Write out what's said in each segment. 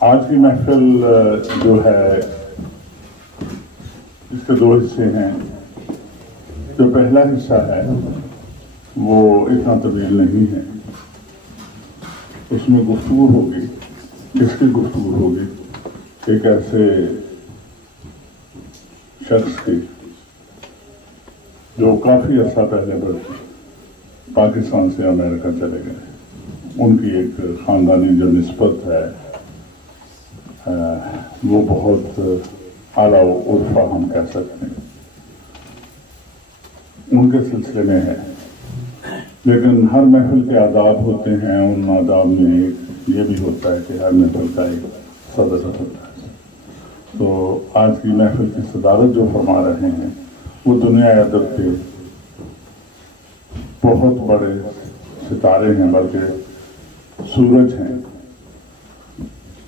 آج کی محفل جو ہے اس کے دو حصے ہیں. جو پہلا حصہ ہے وہ اتنا طویل نہیں ہے. اس میں گفتگو ہوگی. کس کی گفتگو ہوگی؟ ایک ایسے شخص کی جو کافی عرصہ پہلے پاکستان سے امریکہ چلے گئے. ان کی ایک خاندانی جو نسبت ہے وہ بہت اعلیٰ عرفہ ہم کہہ سکتے ہیں ان کے سلسلے میں ہے. لیکن ہر محفل کے آداب ہوتے ہیں. ان آداب میں ایک یہ بھی ہوتا ہے کہ ہر محفل کا ایک صدر ہوتا ہے. تو آج کی محفل کی صدارت جو فرما رہے ہیں وہ دنیا ادب کے بہت بڑے ستارے ہیں، بلکہ سورج ہیں،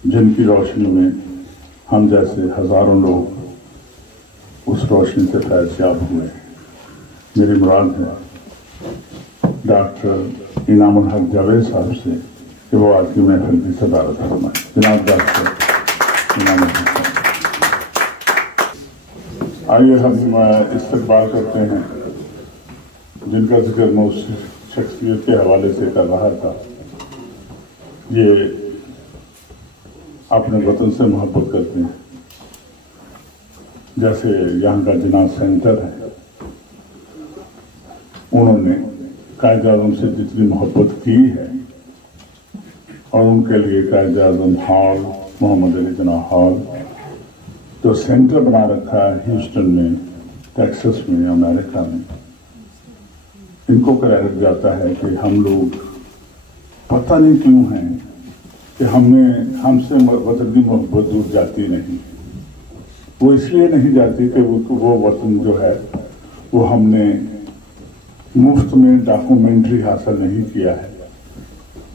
جن کی روشنی میں ہم جیسے ہزاروں لوگ اس روشنی سے فیض یاب ہوئے ہیں. میری مراد ہے ڈاکٹر انعام الحق جاوید صاحب سے کہ وہ آج کی محفل کی صدارت فرمائیں. جناب ڈاکٹر انعام الحق صاحب، آئیے ہم استقبال کرتے ہیں جن کا ذکر میں اس شخصیت کے حوالے سے کر رہا تھا. یہ اپنے وطن سے محبت کرتے ہیں. جیسے یہاں کا جناح سینٹر ہے، انہوں نے قائد اعظم سے جتنی محبت کی ہے اور ان کے لیے قائد اعظم ہال، محمد علی جناح ہال جو سینٹر بنا رکھا ہے ہیوسٹن میں، ٹیکسس میں، امریکہ میں، ان کو کریڈٹ جاتا ہے کہ ہم لوگ پتہ نہیں کیوں ہیں کہ ہم سے وطن کی محبت دور جاتی نہیں. وہ اس لیے نہیں جاتی کہ وہ وطن جو ہے وہ ہم نے مفت میں ڈاکومنٹری حاصل نہیں کیا ہے.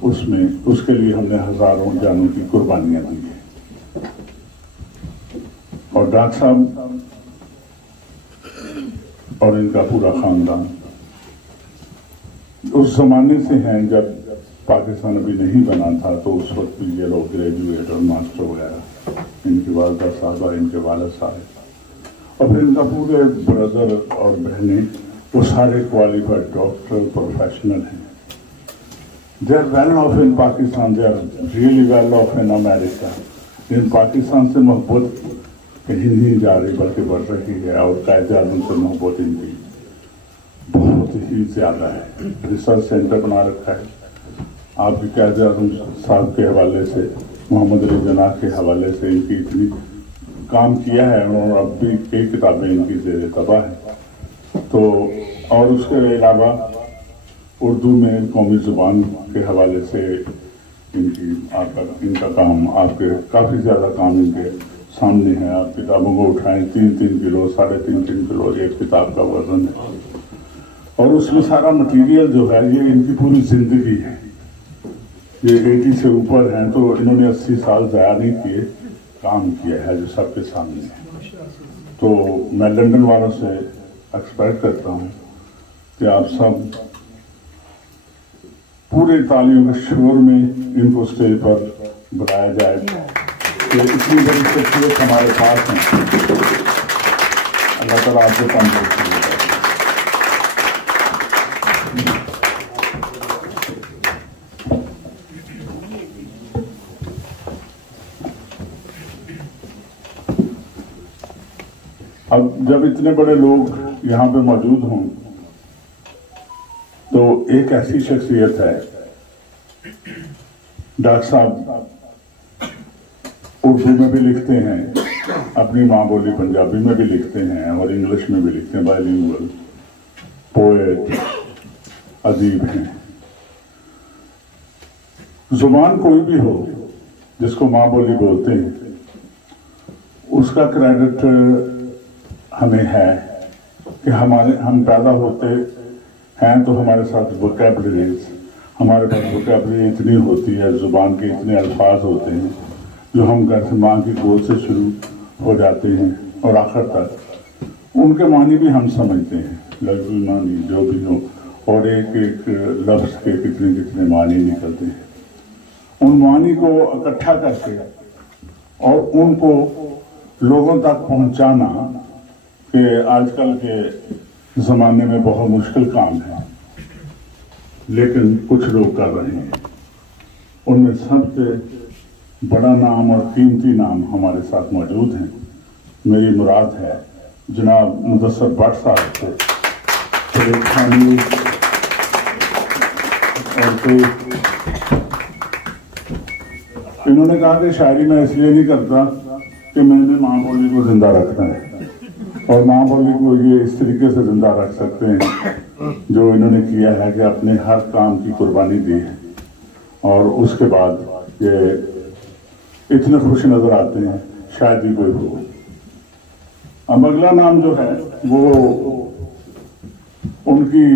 اس کے لیے ہم نے ہزاروں جانوں کی قربانیاں دی ہیں. اور ڈاکٹر صاحب اور ان کا پورا خاندان اس زمانے سے ہیں جب پاکستان ابھی نہیں بنا تھا. تو اس وقت بھی یہ لوگ گریجویٹ اور ماسٹر وغیرہ، ان کی والدہ صاحبہ، ان کے والد صاحب، اور پھر ان کا پورے بردر اور بہنیں وہ سارے کوالیفائڈ ڈاکٹر پروفیشنل ہیں. They are well off in Pakistan, they are really well off in امریکہ. لیکن پاکستان سے محبت کہیں نہیں جا رہی بلکہ بڑھ رہی ہے. اور قائد اعظم سے محبت ان کی بہت ہی زیادہ ہے. ریسرچ سینٹر بنا رکھا ہے. آپ کی قائد اعظم صاحب کے حوالے سے، محمد علی جناح کے حوالے سے ان کی اتنی کام کیا ہے. انہوں نے اب بھی کئی کتابیں ان کی زیر طبع ہیں. تو اور اس کے علاوہ اردو میں قومی زبان کے حوالے سے ان کا کام، آپ کے کافی زیادہ کام ان کے سامنے ہے. آپ کتابوں کو اٹھائیں، 3 کلو 3.5 کلو ایک کتاب کا وزن ہے. اور اس میں سارا مٹیریل جو ہے یہ ان کی پوری زندگی ہے. یہ 80 سے اوپر ہیں تو انہوں نے 80 سال ضائع نہیں کیے، کام کیا ہے جو سب کے سامنے ہے. تو میں لندن والوں سے ایکسپیکٹ کرتا ہوں کہ آپ سب پورے تالیوں کے شور میں ان کو اسٹیج پر بلایا جائے کہ اتنی بڑی شخصیت ہمارے پاس ہیں. اللہ تعالیٰ آپ کو تندرست کرے. اب جب اتنے بڑے لوگ یہاں پہ موجود ہوں تو ایک ایسی شخصیت ہے ڈاکٹر صاحب اردو میں بھی لکھتے ہیں، اپنی ماں بولی پنجابی میں بھی لکھتے ہیں اور انگلش میں بھی لکھتے ہیں. بائلنگول پوئٹ، ادیب ہیں. زبان کوئی بھی ہو جس کو ماں بولی بولتے ہیں اس کا کریڈٹ ہمیں ہے کہ ہم پیدا ہوتے ہیں تو ہمارے ساتھ ووکیبلریز، ہمارے پاس ووکیبلری اتنی ہوتی ہے، زبان کے اتنے الفاظ ہوتے ہیں جو ہم گھر سے ماں کی گود سے شروع ہو جاتے ہیں اور آخر تک ان کے معنی بھی ہم سمجھتے ہیں، لفظی معنی جو بھی ہو، اور ایک ایک لفظ کے کتنے کتنے معنی نکلتے ہیں. ان معنی کو اکٹھا کر کے और उनको लोगों तक पहुंचाना कि आजकल के जमाने में बहुत मुश्किल काम है, लेकिन कुछ लोग कर रहे हैं। उनमें सबसे बड़ा नाम और कीमती नाम हमारे साथ मौजूद हैं। मेरी मुराद है जनाब मुदस्सर भट्ट साहब से, और इन्होंने कहा कि शायरी मैं इसलिए नहीं करता कि मैंने माँ बोली को जिंदा रखना है, और माँ बोली को ये इस तरीके से जिंदा रख सकते हैं जो इन्होंने किया है कि अपने हर काम की कुर्बानी दी है, और उसके बाद ये इतने खुश नजर आते हैं, शायद ही कोई हो। अब अगला नाम जो है वो उनकी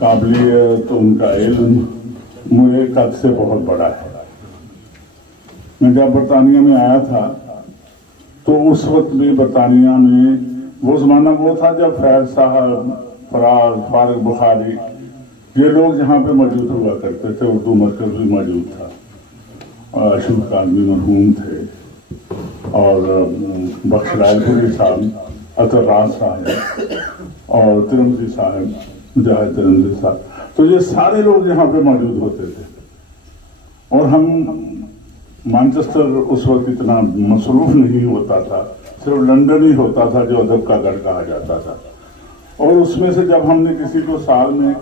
काबिलियत, उनका इल्म मुझे कद से बहुत बड़ा है। मैं जब बरतानिया में आया था तो उस वक्त भी बरतानिया में वो जमाना वो था जब फैज साहब, फराज, फारूक बुखारी, ये लोग यहाँ पे मौजूद हुआ करते थे। उर्दू मरकज भी मौजूद था, और अशोक कादमी मरहूम थे, और बख्श रायपुरी साहब, अतर राज साहब, और तिरमजी साहब, मुजाहिद तिरमजी साहब, तो ये सारे लोग यहाँ पे मौजूद होते थे। और हम मैनचेस्टर उस वक्त इतना मसरूफ नहीं होता था, सिर्फ लंदन ही होता था जो अदब का गढ़ कहा जाता था। और उसमें से जब हमने किसी को साल में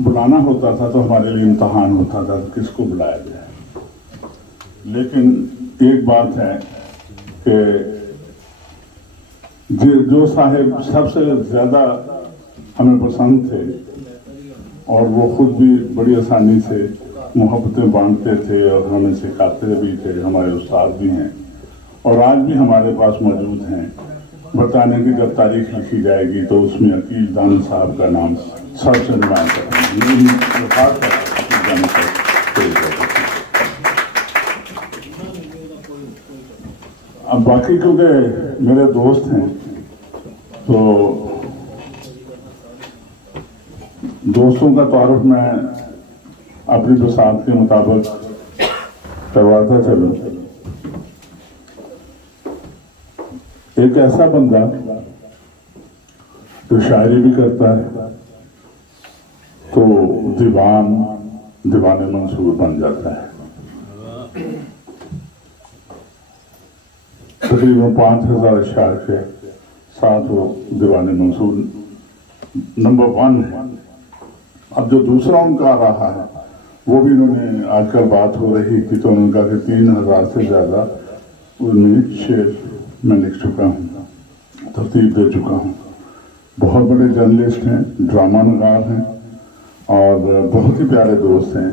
बुलाना होता था तो हमारे लिए इम्तहान होता था किसको बुलाया जाए। लेकिन एक बात है कि जो साहिब सबसे ज्यादा हमें पसंद थे, और वो खुद भी बड़ी आसानी से मोहब्बतें बांटते थे और हमें सिखाते भी थे, हमारे उस्ताद भी हैं और आज भी हमारे पास मौजूद हैं। बरतानिया की जब तारीख लिखी जाएगी तो उसमें अकील दानी साहब का नाम सबसे नुमाया अब बाकी क्योंकि मेरे दोस्त हैं तो दोस्तों का तारुफ मैं अपनी बसात के मुताबिक करवाता चलूं। एक ऐसा बंदा जो शायरी भी करता है तो दीवाने मंसूर बन जाता है। तकरीबन 5000 अशार के साथ वो दीवाने मंसूर नंबर 1 है। अब जो दूसरा उनका आ रहा है वो भी उन्होंने आजकल बात हो रही थी तो उन्होंने कहा कि 3000 से ज्यादा उनमें शेर मैं लिख चुका हूँ, तरतीब दे चुका हूँ। बहुत बड़े जर्नलिस्ट हैं, ड्रामा नगार हैं और बहुत ही प्यारे दोस्त हैं।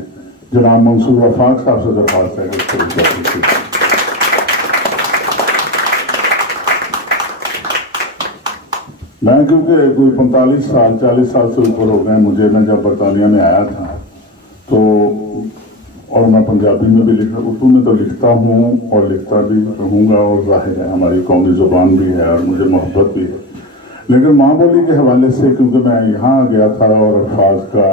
जनाब मंसूर आफाक साहब से दरख्वास्त है कि मैं क्योंकि कोई 45 साल 40 साल से ऊपर हो गए मुझे, मैं जब बरतानिया में आया था तो, और मैं पंजाबी में भी लिखा, उर्दू में तो लिखता हूँ और लिखता भी रहूँगा, और जाहिर है हमारी कौमी जुबान भी है और मुझे मोहब्बत भी है। लेकिन माँ बोली के हवाले से क्योंकि मैं यहाँ आ गया था और अल्फाज का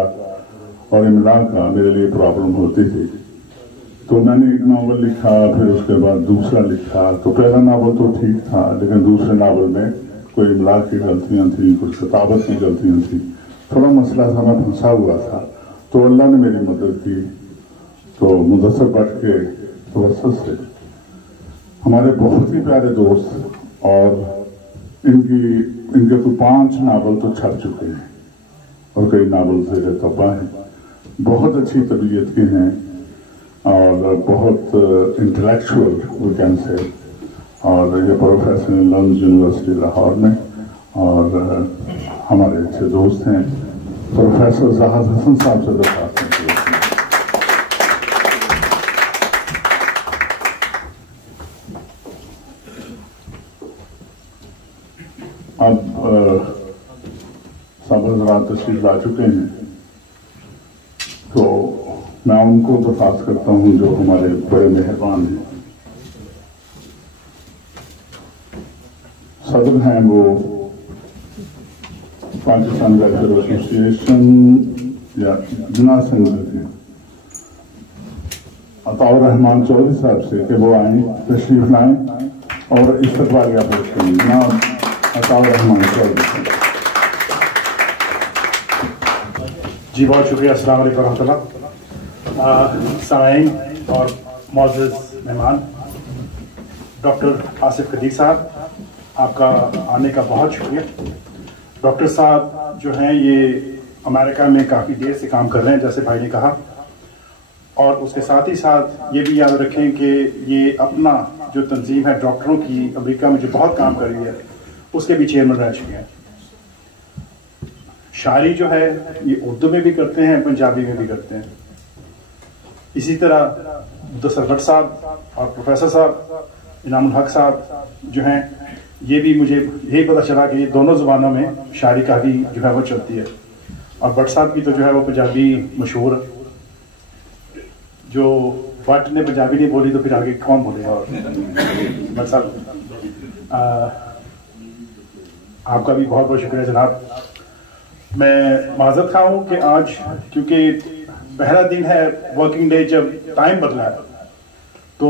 और इमला का मेरे लिए प्रॉब्लम होती थी, तो मैंने एक नावल लिखा, फिर उसके बाद दूसरा लिखा। तो पहला नावल तो ठीक था, लेकिन दूसरे नावल में कोई इमला की गलतियाँ थी, कुछ किताबत की गलतियाँ थी, थोड़ा मसला था, मैं फंसा हुआ था। तो अल्लाह ने मेरी मदद की। तो मुदस्सर भट्ट के तवस्सुत से हमारे बहुत ही प्यारे दोस्त, और इनके तो 5 नावल तो छप चुके हैं और कई नावल से तब्बा हैं। बहुत अच्छी तबीयत के हैं और बहुत इंटेलेक्चुअल वी कैन से, और ये प्रोफेसर लंदन यूनिवर्सिटी लाहौर में, और हमारे अच्छे दोस्त हैं प्रोफेसर जहाद हसन साहब से दरख्वास्त है। अब सब हज़रात तशरीफ ला चुके हैं तो मैं उनको दरख्वास्त करता हूँ जो हमारे बड़े मेहरबान हैं। सदर हैं वो पाकिस्तान वेलफेयर एसोसिएशन या जुना संघ के अताउर रहमान चौधरी साहब से कि वो आए, तशरीफ लाएं और इस्तकबालिया पेश करें। जनाब अताउर रहमान चौधरी। जी बहुत शुक्रिया। अस्सलाम वालेकुम रहमतुल्लाह। साईं और मौजूद मेहमान डॉक्टर आसिफ कदीर साहब, आपका आने का बहुत शुक्रिया। डॉक्टर साहब जो हैं ये अमेरिका में काफ़ी देर से काम कर रहे हैं, जैसे भाई ने कहा, और उसके साथ ही साथ ये भी याद रखें कि ये अपना जो तंजीम है डॉक्टरों की अमेरिका में जो बहुत काम कर रही है उसके भी चेयरमैन रह चुके हैं। शायरी जो है ये उर्दू में भी करते हैं, पंजाबी में भी करते हैं। इसी तरह मुदस्सर भट्ट साहब और प्रोफेसर साहब इनामुल हक साहब जो हैं, ये भी मुझे यही पता चला कि ये दोनों ज़ुबानों में शायरी का भी जो है वो चलती है। और भट्ट साहब की तो जो है वो पंजाबी मशहूर, जो भट्ट ने पंजाबी नहीं बोली तो फिर आगे कौन बोलेगा। और भट्ट साहब आपका भी बहुत बहुत शुक्रिया जनाब। मैं माजरत खा हूँ कि आज क्योंकि पहला दिन है वर्किंग डे, जब टाइम बदला है तो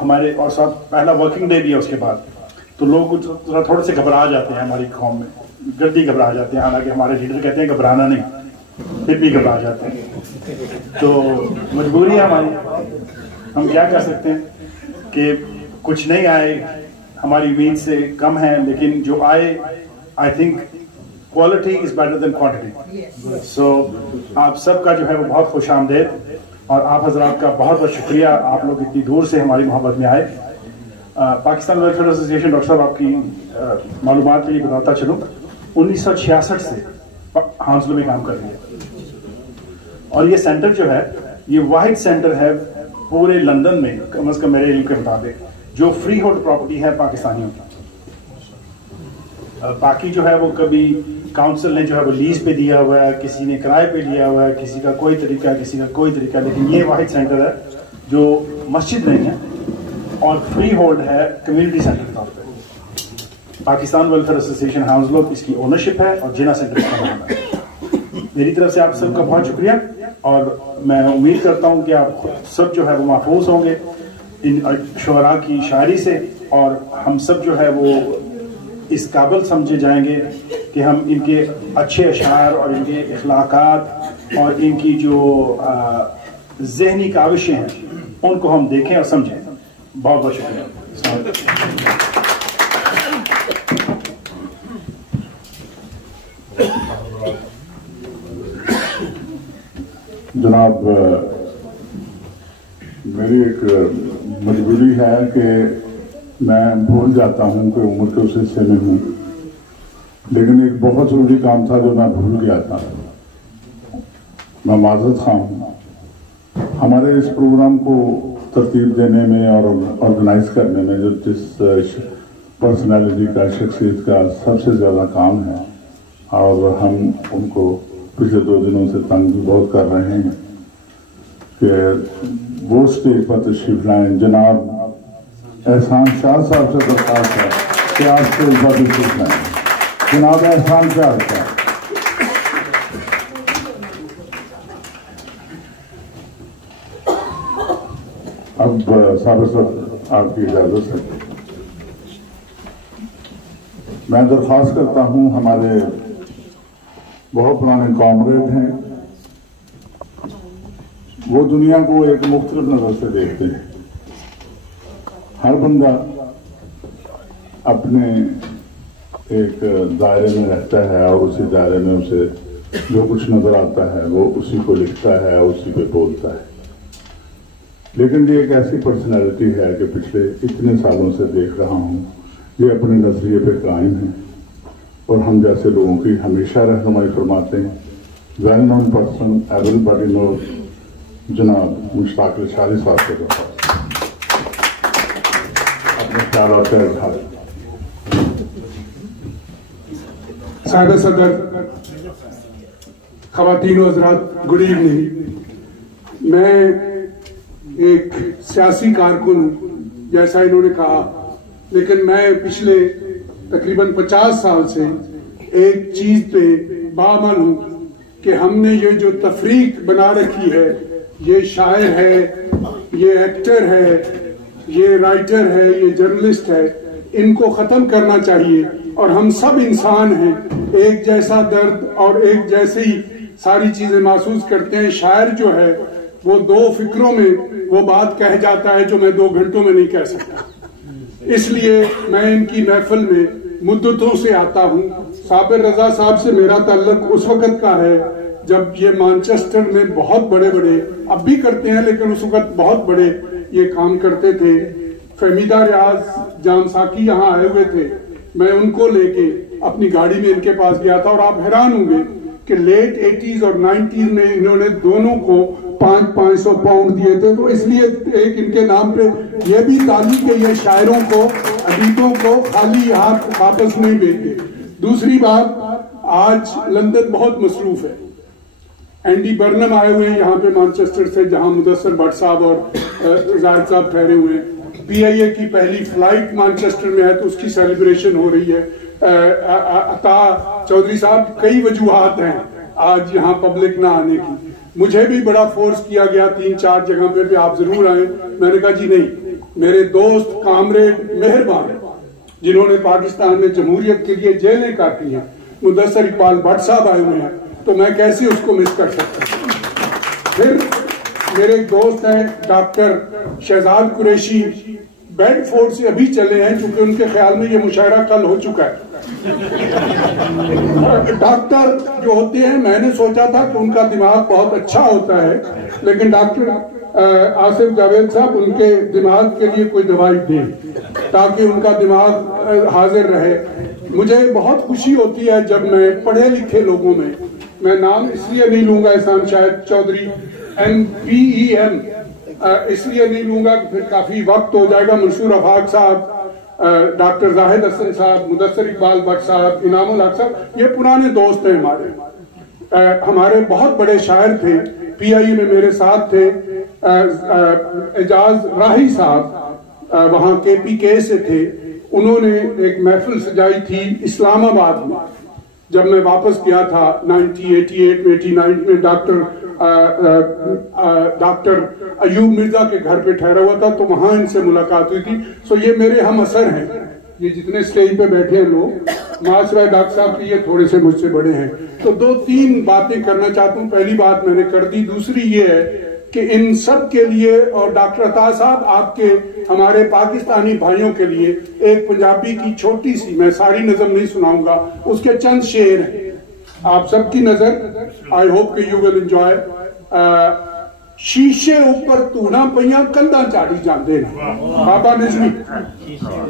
हमारे, और साथ पहला वर्किंग डे भी है उसके बाद, तो लोग थोड़े से घबरा जाते हैं, हमारी कौम में जल्दी घबरा जाते हैं। हालांकि हमारे लीडर कहते हैं घबराना नहीं, फिर भी घबरा जाते हैं। तो मजबूरी है हमारी, हम क्या कर सकते हैं कि कुछ नहीं आए, हमारी उम्मीद से कम है, लेकिन जो I I think quality is better than quantity. So आप सबका जो है वो बहुत खुश आमदेद, और आप हजरात का बहुत बहुत शुक्रिया, आप लोग इतनी दूर से हमारी मोहब्बत में आए। पाकिस्तान वेलफेयर एसोसिएशन, डॉक्टर साहब आपकी मालूमात के लिए बताता चलूँ, 1966 से हाउंसलो में काम कर रही है, और ये सेंटर जो है ये वाहिद सेंटर है पूरे लंदन में, कम अज कम मेरे इल्म के मुताबिक, जो फ्री होल्ड प्रॉपर्टी है पाकिस्तानियों की। बाकी जो है वो कभी काउंसिल ने जो है वो लीज पे दिया हुआ है, किसी ने किराए पे लिया हुआ है, किसी का कोई तरीका, किसी का कोई तरीका, लेकिन ये वाहिद सेंटर है जो मस्जिद नहीं है और फ्री होल्ड है कम्युनिटी सेंटर के तौर पे। पाकिस्तान वेलफेयर एसोसिएशन हाउंसलो इसकी ओनरशिप है और जिना सेंटर इसका नाम है। मेरी तरफ से आप सबका बहुत शुक्रिया, और मैं उम्मीद करता हूँ कि आप सब जो है वो महफूज होंगे इन शुअरा की शायरी से, और हम सब जो है वो इस काबिल समझे जाएंगे कि हम इनके अच्छे अशार और इनके इखलाकात और इनकी जो ज़हनी काविशें हैं उनको हम देखें और समझें। बहुत बहुत शुक्रिया। जनाब, मेरी एक मजबूरी है कि मैं भूल जाता हूँ कि उम्र के उस हिस्से में हूँ, लेकिन एक बहुत जरूरी काम था जो मैं भूल गया था। मैं माजरत खां हूँ। हमारे इस प्रोग्राम को तरतीब देने में और ऑर्गेनाइज करने में जो जिस पर्सनालिटी का, शख्सियत का सबसे ज़्यादा काम है, और हम उनको पिछले 2 दिनों से तंग भी बहुत कर रहे हैं कि वो स्टेज पर तशरीफ लाएं। जनाब एहसान शाह साहब से दरख्वास्त है कि आप स्टेज पर तशरीफ लाएं। जनाब एहसान शाह साहब। अब साहब आपकी इजाजत है, मैं दरख्वास्त करता हूं, हमारे बहुत पुराने कॉमरेड हैं, वो दुनिया को एक मुख्तलिफ नजर से देखते हैं। हर बंदा अपने एक दायरे में रहता है और उसी दायरे में उसे जो कुछ नजर आता है वो उसी को लिखता है, उसी पे बोलता है। लेकिन ये एक ऐसी पर्सनैलिटी है कि पिछले इतने सालों से देख रहा हूँ, ये अपने नजरिए पे कायम है और हम जैसे लोगों की हमेशा रहनुमाई फरमाते हैं। Well known person, everybody knows, जनाब मुश्ताक अली साहब के द्वारा अपने ख्याल का इजहार। साहिब सदर, ख़वातीन व हज़रात, गुड इवनिंग। मैं एक सियासी कारकुन जैसा इन्होंने कहा, लेकिन मैं पिछले तकरीबन 50 साल से एक चीज पे बाअमल हूं कि हमने ये जो तफरीक बना रखी है یہ شاعر ہے، یہ ایکٹر ہے، یہ رائٹر ہے، یہ جرنلسٹ ہے، ان کو ختم کرنا چاہیے. اور ہم سب انسان ہیں، ایک جیسا درد اور ایک جیسے ہی ساری چیزیں محسوس کرتے ہیں. شاعر جو ہے وہ 2 فکروں میں وہ بات کہہ جاتا ہے جو میں 2 گھنٹوں میں نہیں کہہ سکتا. اس لیے میں ان کی محفل میں مدتوں سے آتا ہوں. صابر رضا صاحب سے میرا تعلق اس وقت کا ہے جب یہ مانچسٹر میں بہت بڑے اب بھی کرتے ہیں لیکن اس وقت بہت بڑے یہ کام کرتے تھے. فہمیدہ ریاض جام ساکی یہاں آئے ہوئے تھے، میں ان کو لے کے اپنی گاڑی میں ان کے پاس گیا تھا، اور آپ حیران ہوں گے کہ لیٹ 80s اور 90s میں انہوں نے دونوں کو 500 پاؤنڈ دیے تھے. تو اس لیے ایک ان کے نام پہ یہ بھی تالی کہ یہ شاعروں کو، ادیبوں کو خالی ہاتھ واپس نہیں بھیجتے. دوسری بات، آج لندن بہت مصروف ہے. اینڈی برنم آئے ہوئے ہیں یہاں پہ مانچسٹر سے، جہاں مدثر بٹ صاحب اور زاہد صاحب ٹھہرے ہوئے ہیں. PIA کی پہلی فلائٹ مانچسٹر میں ہے تو اس کی سیلیبریشن ہو رہی ہے. عطا چودھری صاحب، کئی وجوہات ہیں آج یہاں پبلک نہ آنے کی. مجھے بھی بڑا فورس کیا گیا 3-4 جگہ پہ آپ ضرور آئیں. میں نے کہا جی نہیں، میرے دوست کامریڈ مہربان جنہوں نے پاکستان میں جمہوریت کے لیے جیلیں کاٹی ہیں، مدثر اقبال بٹ صاحب آئے ہوئے ہیں، تو میں کیسے اس کو مس کر سکتا ہوں. پھر میرے ایک دوست ہیں doctor Shahzad Qureshi, Bedford سے ابھی چلے ہیں چونکہ ان کے خیال میں یہ مشاعرہ کل ہو چکا ہے. ڈاکٹر جو ہوتے ہیں، میں نے سوچا تھا کہ ان کا دماغ بہت اچھا ہوتا ہے، لیکن ڈاکٹر آصف جاوید صاحب ان کے دماغ کے لیے کوئی دوائی دیں تاکہ ان کا دماغ حاضر رہے. مجھے بہت خوشی ہوتی ہے جب میں پڑھے لکھے لوگوں میں نام اس لیے نہیں لوں گا احسان شاہد چودھری MPEM اس لیے نہیں لوں گا کہ پھر کافی وقت ہو جائے گا. منصور افاق صاحب، ڈاکٹر زاہد حسن صاحب، مدثر اقبال بٹ صاحب، انعام الحق صاحب، یہ پرانے دوست ہیں ہمارے بہت بڑے شاعر تھے. PIA میں میرے ساتھ تھے. اعجاز راہی صاحب وہاں KPK سے تھے. انہوں نے ایک محفل سجائی تھی اسلام آباد میں. جب میں واپس گیا تھا 1988-89 میں، ڈاکٹر ایوب مرزا کے گھر پہ ٹھہرا ہوا تھا، تو وہاں ان سے ملاقات ہوئی تھی. سو یہ میرے ہم اثر ہیں، یہ جتنے اسٹیج پہ بیٹھے ہیں لوگ، معاشرہ ڈاکٹر صاحب کی یہ تھوڑے سے مجھ سے بڑے ہیں. تو 2-3 باتیں کرنا چاہتا ہوں. پہلی بات میں نے کر دی. دوسری یہ ہے کہ ان سب کے لیے، اور ڈاکٹر عطا صاحب آپ کے، ہمارے پاکستانی بھائیوں کے لیے ایک پنجابی کی چھوٹی سی، میں ساری نظم نہیں سناؤں گا، اس کے چند شعر ہیں آپ سب کی نظر. آئی ہوپ کہ یو ول انجوائے. شیشے اوپر توڑاں پیاں کنداں چاڑی جاندے نے، بابا نظمی.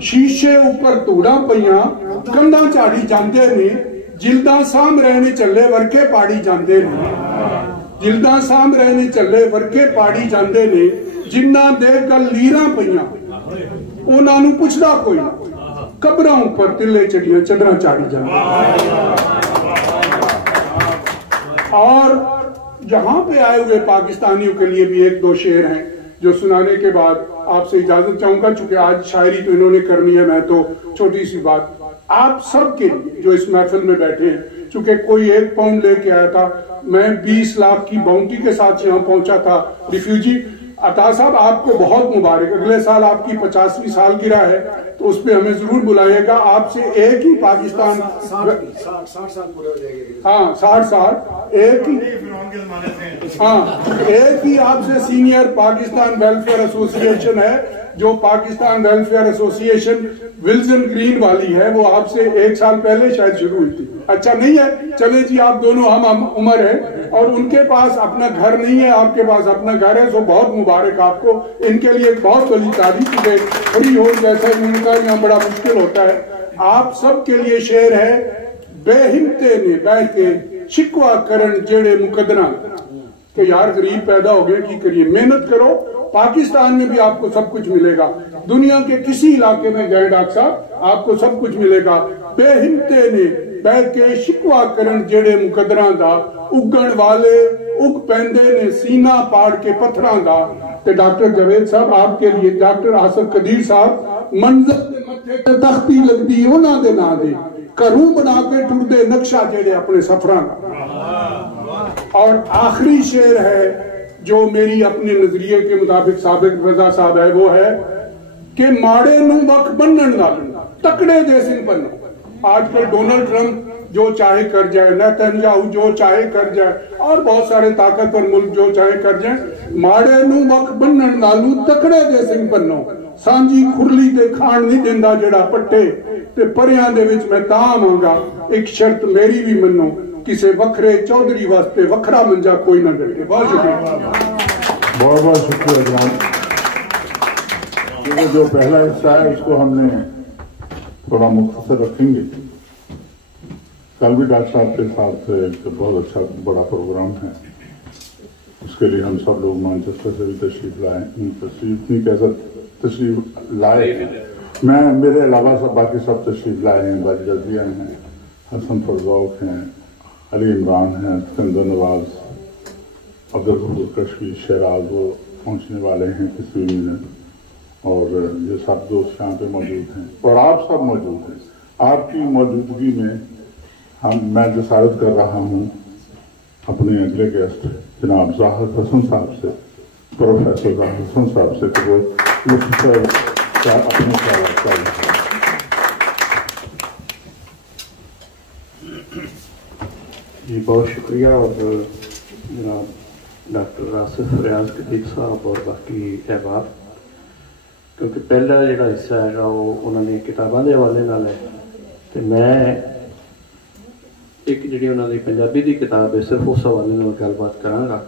شیشے اوپر توڑاں پیاں کنداں چاڑی جاندے نے، جلداں سام رہنے چلے ورکے پاڑی جاندے نے. جلداں سام رہنے چلے ورکے پاڑی جاندے نے، جنہاں دے گل لیراں پیاں انہاں نوں پوچھدا کوئی نہ، قبراں اوپر تلے چڑیاں چدراں چاڑی جاندے. اور یہاں پہ آئے ہوئے پاکستانیوں کے لیے بھی 1-2 شعر ہیں جو سنانے کے بعد آپ سے اجازت چاہوں گا، چونکہ آج شاعری تو انہوں نے کرنی ہے، میں تو چھوٹی سی بات آپ سب کے لیے جو اس محفل میں بیٹھے ہیں. چونکہ کوئی 1 پاؤنڈ لے کے آیا تھا، میں 20 لاکھ کی باؤنٹی کے ساتھ یہاں پہنچا تھا ریفیوجی. عطا صاحب آپ کو بہت مبارک، اگلے سال آپ کی 50ویں سالگرہ ہے تو اس پہ ہمیں ضرور بلائیے گا. آپ سے ایک ہی پاکستان 60 سال پورے ہو جائے گے. ہاں 60 سال ایک ہی آپ سے سینئر پاکستان ویلفیئر ایسوسی ایشن ہے، جو پاکستان ویلفیئر ایسوسی ایشن ولزن گرین والی ہے، وہ آپ سے 1 سال پہلے شاید شروع ہوئی تھی. اچھا نہیں ہے، چلے جی آپ دونوں ہم عمر ہیں، اور ان کے پاس اپنا گھر نہیں ہے، آپ کے پاس اپنا گھر ہے. سو بہت مبارک آپ کو. ان کے لیے ایک بہت بڑی تعریف ہے. فری ہو جیسا انہوں نے کہا یہاں بڑا مشکل ہوتا ہے. آپ سب کے لیے شعر ہے. بے ہمتے نے بہ کے شکوا کرن جیڑے مقدراں، کہ یار غریب پیدا ہو گئے کی کریے، محنت کرو، پاکستان میں بھی آپ کو سب کچھ ملے گا. دنیا کے کسی علاقے میں گئے ڈاکٹر صاحب آپ کو سب کچھ ملے گا. بے ہمتے نے بہ کے شکوا کرن جیڑے مقدراں دا، اگن والے اگ پیندے نے سینہ پاڑ کے پتھراں دا. تے ڈاکٹر جاوید صاحب آپ کے لیے، ڈاکٹر آصف قدیر صاحب، منظر دے متھے تے تختی لگدی انہاں دے نا دے، گھروں بنا کے ٹردے نقشہ جیڑے اپنے سفراں دا. اور آخری شعر ہے جو میری اپنے نظریے کے مطابق سابق رضا صاحب ہے وہ ہے کہ ماڑے نو وقت بنن نال تکڑے دے سنگ بنو. آج کل ڈونلڈ ٹرمپ جو چاہے کر جائے, نیتنیاہو جو چاہے کر جائے, اور بہت سارے طاقتور ملک جو چاہے کر جائیں, ماڑے نو وقت بنن نالو تکڑے دے سنگ بنو. سانجی کھرلی تے کھان نہیں دیندا جڑا پٹے تے پریاں دے وچ میں تاں آواں. ایک شرط میری بھی منو, کسے وکھرے چودھری واسطے وکھرا منجا کوئی نہ ڈٹے. بہت شکریہ. بہت بہت شکریہ جناب. جو پہلا حصہ ہے اس کو ہم نے تھوڑا مختصر رکھیں گے. کل بھی ڈاکٹر صاحب کے ساتھ ایک بہت اچھا بڑا پروگرام ہے, اس کے لیے ہم سب لوگ مانچسٹر سے بھی تشریف لائے, تشریف نہیں کہہ سکتے, تشریف لائے. میں میرے علاوہ سب باقی سب تشریف لائے ہیں. باجی رضویہ ہیں, حسن فرزوق ہیں, علی عمران ہیں, سکندر نواز, عبدالغفور کشفی, شیراز وہ پہنچنے والے ہیں کسی میں, اور یہ سب دوست یہاں پہ موجود ہیں, اور آپ سب موجود ہیں. آپ کی موجودگی میں میں جسارت کر رہا ہوں اپنے اگلے گیسٹ جناب ظاہر حسن صاحب سے, پروفیسر ظاہر حسن صاحب سے, کہ وہ مختصر اپنے خیالات کا جی بہت شکریہ. اور جناب ڈاکٹر آصف ریاض قدیر صاحب اور باقی احباب, کیونکہ پہلا جڑا حصہ ہے وہ انہوں نے کتاباں دے حوالے نال ہے, تو میں ایک جڑی انہوں نے پنجابی دی کتاب ہے صرف اس حوالے نال گل بات کراں گا,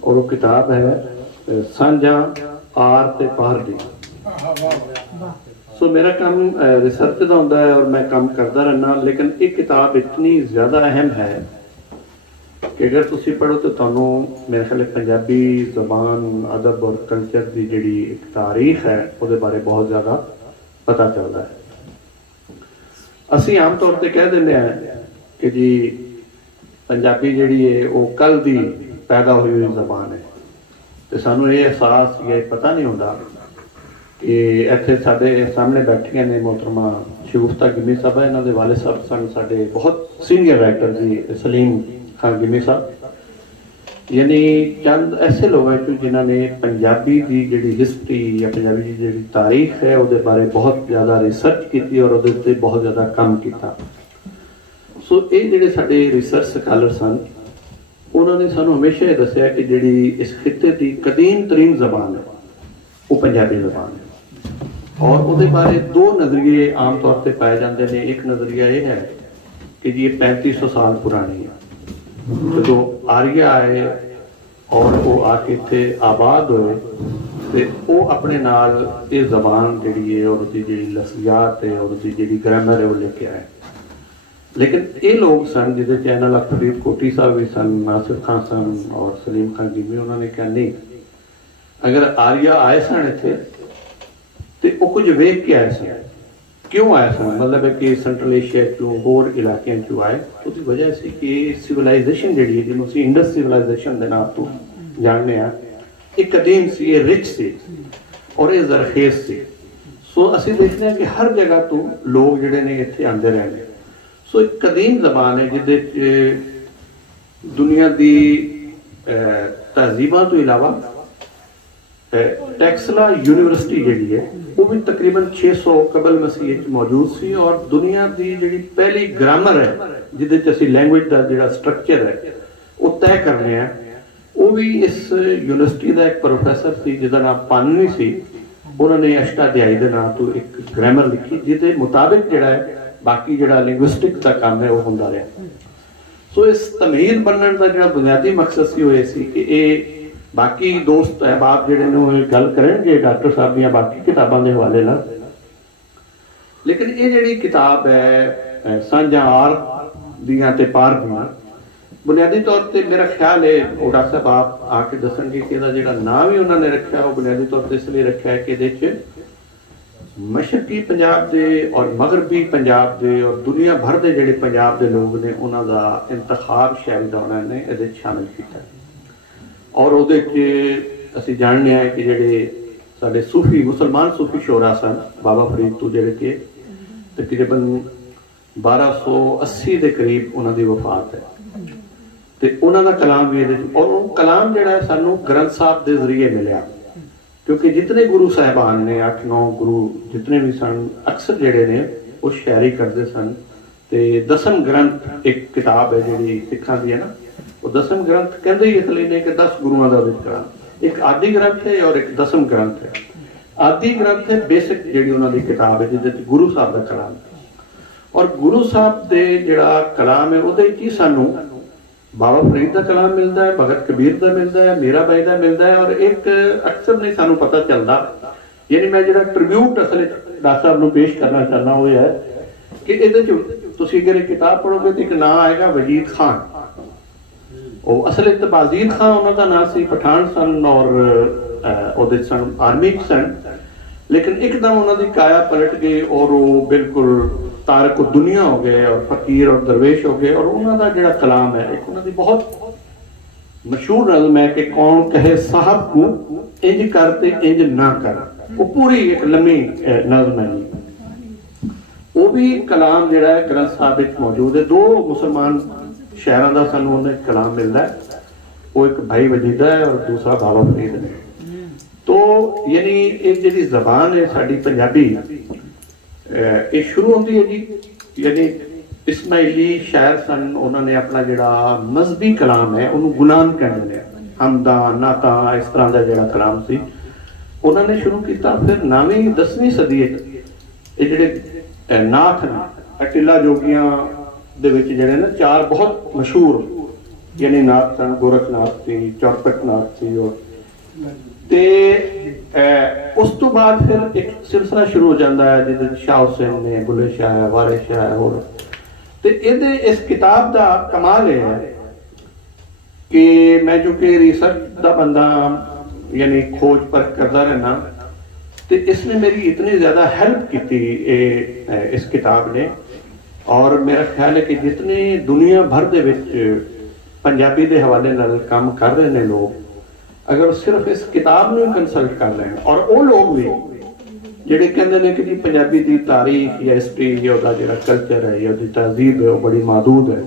اور وہ کتاب ہے سانجھا آر تے پار دی. سو میرا کام ریسرچ کا ہوتا ہے اور میں کام کرتا رہنا, لیکن ایک کتاب اتنی زیادہ اہم ہے کہ اگر تسی پڑھو تو تانوں میرے خیال پنجابی زبان, ادب اور کلچر کی جڑی ایک تاریخ ہے وہ بارے بہت زیادہ پتہ چلتا ہے. اسی عام طور پہ کہہ دینے ہیں کہ جی پنجابی جڑی ہے وہ کل دی پیدا ہوئی ہوئی زبان ہے, تو سانوں یہ احساس یہ پتہ نہیں ہوتا کہ ایتھے ساڈے سامنے بیٹھیاں نے محترمہ شگفتہ گمی صاحب, انہوں دے والد صاحب سن ساڈے بہت سینئر رائٹر جی سلیم خان گمی صاحب, یعنی چند ایسے لوگ ہیں جنہوں نے پنجابی دی جڑی ہسٹری یا پنجابی دی جڑی تاریخ ہے وہ بارے بہت زیادہ ریسرچ کی اور وہ بہت زیادہ کام کیتا. سو یہ جڑے ساڈے ریسرچ سکالر سن انہوں نے سانوں ہمیشہ یہ دسیا کہ جڑی اس خطے کی قدیم ترین زبان ہے وہ پنجابی زبان ہے, اور وہ بارے دو نظریے عام طور پہ پائے جاتے ہیں. ایک نظریہ یہ ہے کہ جی یہ 3500 سال پرانی ہے, جو آریہ آئے اور وہ آ کے اتنے آباد ہوئے تو وہ اپنے نال یہ زبان جڑی ہے اور اس کی جڑی لفظیات ہے اور اس کی جڑی گرامر ہے وہ لے کے آئے. لیکن یہ لوگ سن جہاں چینل فرید کوٹی صاحب بھی سن, ناصر خان سن اور سلیم خان گیمی, انہوں نے کہا نہیں, اگر آریہ آئے سن اتنے تو وہ کچھ ویک کے آئے سن. کیوں آئے سن؟ مطلب ہے کہ سینٹرل ایشیا چوں ہور علاقے چوں آئے, اس کی وجہ سے کہ سیولائزیشن جڑی ہے جنہوں اسی انڈس سیولائزیشن کے نام تو جاننے ہیں, یہ قدیم سی, یہ رچ سی اور یہ زرخیز سی. سو اسی دیکھتے ہیں کہ ہر جگہ تو لوگ جڑے نے اتنے آتے رہنے. سو ایک قدیم زبان ہے جہد دنیا دی تہذیباں تو علاوہ ٹیکسلا یونیورسٹی جڑی ہے وہ بھی تقریباً 600 قبل مسیح موجود سی, اور دنیا دی جڑی پہلی گرامر ہے جہد اسی لینگویج کا جڑا سٹرکچر ہے وہ طے کرنے ہیں, وہ بھی اس یونیورسٹی کا ایک پروفیسر سی جہاں نام پانوی سی. انہوں نے اشٹادھیائی کے نام تو ایک گرامر لکھی جہد مطابق جڑا ہے باقی جڑا لنگوسٹک کا کام ہے وہ ہوتا رہا. سو اس تمہید بننے کا جڑا بنیادی مقصد سی وہ یہ سی کہ یہ باقی دوست احباب جڑے نے گل کرن گے ڈاکٹر صاحب یا باقی کتاباں دے حوالے نال, لیکن یہ جڑی کتاب ہے سانجھا آر دیاں تے پار دیاں, بنیادی طور پہ میرا خیال ہے وہ ڈاکٹر صاحب آپ آ کے دسن گے کہ جڑا نام ہی انہوں نے رکھا وہ بنیادی طور پہ اس لیے رکھا ہے کہ مشرقی پنجاب دے اور مغربی پنجاب دے اور دنیا بھر دے جڑے پنجاب دے لوگ نے انہوں دا انتخاب شاعری دا انہوں نے یہ شامل کیا. اور وہ اسی جاننے ہیں کہ جڑے سارے صوفی مسلمان صوفی شعرا سن بابا فرید تو جڑے کہ تقریباً 1280 دے قریب انہوں دی وفات ہے, ਤੇ ਉਹਨਾਂ ਦਾ ਕਲਾਮ ਵੀ ਇਹਦੇ 'ਚ, ਔਰ ਉਹ ਕਲਾਮ ਜਿਹੜਾ ਸਾਨੂੰ ਗ੍ਰੰਥ ਸਾਹਿਬ ਦੇ ਜ਼ਰੀਏ ਮਿਲਿਆ, ਕਿਉਂਕਿ ਜਿਤਨੇ ਗੁਰੂ ਸਾਹਿਬਾਨ ਨੇ 8-9 ਗੁਰੂ ਜਿਤਨੇ ਵੀ ਸਨ ਅਕਸਰ ਜਿਹੜੇ ਨੇ ਉਹ ਸ਼ਾਇਰੀ ਕਰਦੇ ਸਨ। ਤੇ ਦਸਮ ਗ੍ਰੰਥ ਇੱਕ ਕਿਤਾਬ ਹੈ ਜਿਹੜੀ ਸਿੱਖਾਂ ਦੀ ਹੈ ਨਾ, ਉਹ ਦਸਮ ਗ੍ਰੰਥ ਕਹਿੰਦੇ ਹੀ ਇਸ ਲਈ ਨੇ ਕਿ 10 ਗੁਰੂਆਂ ਦਾ ਉਹਦੇ ਕਲਾਮ, ਇੱਕ ਆਦਿ ਗ੍ਰੰਥ ਹੈ ਔਰ ਇੱਕ ਦਸਮ ਗ੍ਰੰਥ ਹੈ। ਆਦਿ ਗ੍ਰੰਥ ਹੈ ਬੇਸਿਕ ਜਿਹੜੀ ਉਹਨਾਂ ਦੀ ਕਿਤਾਬ ਹੈ ਜਿਹਦੇ 'ਚ ਗੁਰੂ ਸਾਹਿਬ ਦਾ ਕਲਾਮ, ਔਰ ਗੁਰੂ ਸਾਹਿਬ ਦੇ ਜਿਹੜਾ ਕਲਾਮ ਹੈ ਉਹਦੇ 'ਚ ਹੀ ਸਾਨੂੰ ਬਾਬਾ ਫਰੀਦ ਦਾ ਕਲਾਮ ਮਿਲਦਾ ਹੈ, ਭਗਤ ਕਬੀਰ ਦਾ ਮਿਲਦਾ ਹੈ, ਮੀਰਾ ਬਾਈ ਦਾ ਮਿਲਦਾ ਹੈ। ਔਰ ਇੱਕ ਅਕਸਰ ਨਹੀਂ ਸਾਨੂੰ ਪਤਾ ਚੱਲਦਾ, ਯਾਨੀ ਮੈਂ ਜਿਹੜਾ ਟ੍ਰਿਬਿਊਟ ਅਸਲ ਡਾਕਟਰ ਸਾਹਿਬ ਨੂੰ ਪੇਸ਼ ਕਰਨਾ ਚਾਹੁੰਦਾ ਉਹ ਹੈ ਕਿ ਇਹਦੇ 'ਚ ਤੁਸੀਂ ਅਗਰ ਇਹ ਕਿਤਾਬ ਪੜ੍ਹੋਗੇ ਤਾਂ ਇੱਕ ਨਾਂ ਆਏਗਾ ਵਜੀਦ ਖਾਨ। ਉਹ ਅਸਲ ਵਿੱਚ ਬਾਜ਼ੀਦ ਖਾਨ ਉਹਨਾਂ ਦਾ ਨਾਂ ਸੀ, ਪਠਾਨ ਸਨ ਔਰ ਉਹਦੇ ਸਨ ਆਰਮੀ 'ਚ ਸਨ, ਲੇਕਿਨ ਇੱਕਦਮ ਉਹਨਾਂ ਦੀ ਕਾਇਆ ਪਲਟ ਗਈ ਔਰ ਉਹ ਬਿਲਕੁਲ ਤਾਰਕ ਦੁਨੀਆ ਹੋ ਗਏ ਔਰ ਫਕੀਰ ਔਰ ਦਰਵੇਸ਼ ਹੋ ਗਏ। ਔਰ ਉਹਨਾਂ ਦਾ ਜਿਹੜਾ ਕਲਾਮ ਹੈ, ਇੱਕ ਉਹਨਾਂ ਦੀ ਬਹੁਤ ਮਸ਼ਹੂਰ ਨਜ਼ਮ ਹੈ ਕਿ ਕੌਣ ਕਹੇ ਸਾਹਿਬ ਨੂੰ ਇੰਜ ਕਰ ਤੇ ਇੰਜ ਨਾ ਕਰ, ਉਹ ਪੂਰੀ ਇੱਕ ਲੰਮੀ ਨਜ਼ਮ ਹੈ। ਉਹ ਵੀ ਕਲਾਮ ਜਿਹੜਾ ਹੈ ਗ੍ਰੰਥ ਸਾਹਿਬ ਵਿੱਚ ਮੌਜੂਦ ਹੈ। 2 ਮੁਸਲਮਾਨ ਸ਼ਾਇਰਾਂ ਦਾ ਸਾਨੂੰ ਉਹਦਾ ਕਲਾਮ ਮਿਲਦਾ ਹੈ, ਉਹ ਇੱਕ ਭਾਈ ਵਜੀਦਾ ਹੈ ਔਰ ਦੂਸਰਾ ਬਾਬਾ ਫਰੀਦ ਹੈ। तो यानी एक जी जबान है साड़ी पंजाबी, ये शुरू होती है जी, यानी इस्माइली शायर सन, उन्होंने अपना जिहड़ा मजहबी कलाम है उन्होंने गुलाम कहते हैं, हमदा नाता इस तरह का जिहड़ा कलाम सी उन्होंने शुरू किया। फिर 9वीं 10वीं सदी ये जिहड़े नाथ ने अटिला जोगियां दे विच जिहड़े ना 4 बहुत मशहूर यानी नाथ सन, गोरखनाथ सी, चौरपट नाथ सी और ते उस तो बाद फिर एक सिलसिला शुरू हो जाता है जिहदे शाह हुसैन ने, बुल्ले शाह है, वारिस शाह है होर। ते इहदे इस किताब दा कमाल है कि मैं जो कि रिसर्च दा बंदा यानी खोज पर करता रहना, तो इसने मेरी इतनी ज्यादा हेल्प की इस किताब ने। और मेरा ख्याल है कि जितने दुनिया भर दे विच पंजाबी दे हवाले नाल काम कर रहे हैं लोग, अगर सिर्फ इस किताब में कंसल्ट कर रहे हैं, और वो लोग भी जिहड़े कहंदे ने कि जी पंजाबी दी तारीख या हिस्ट्री या उहदा जिहड़ा कल्चर है या उहदी तहजीब है वो बड़ी महदूद है,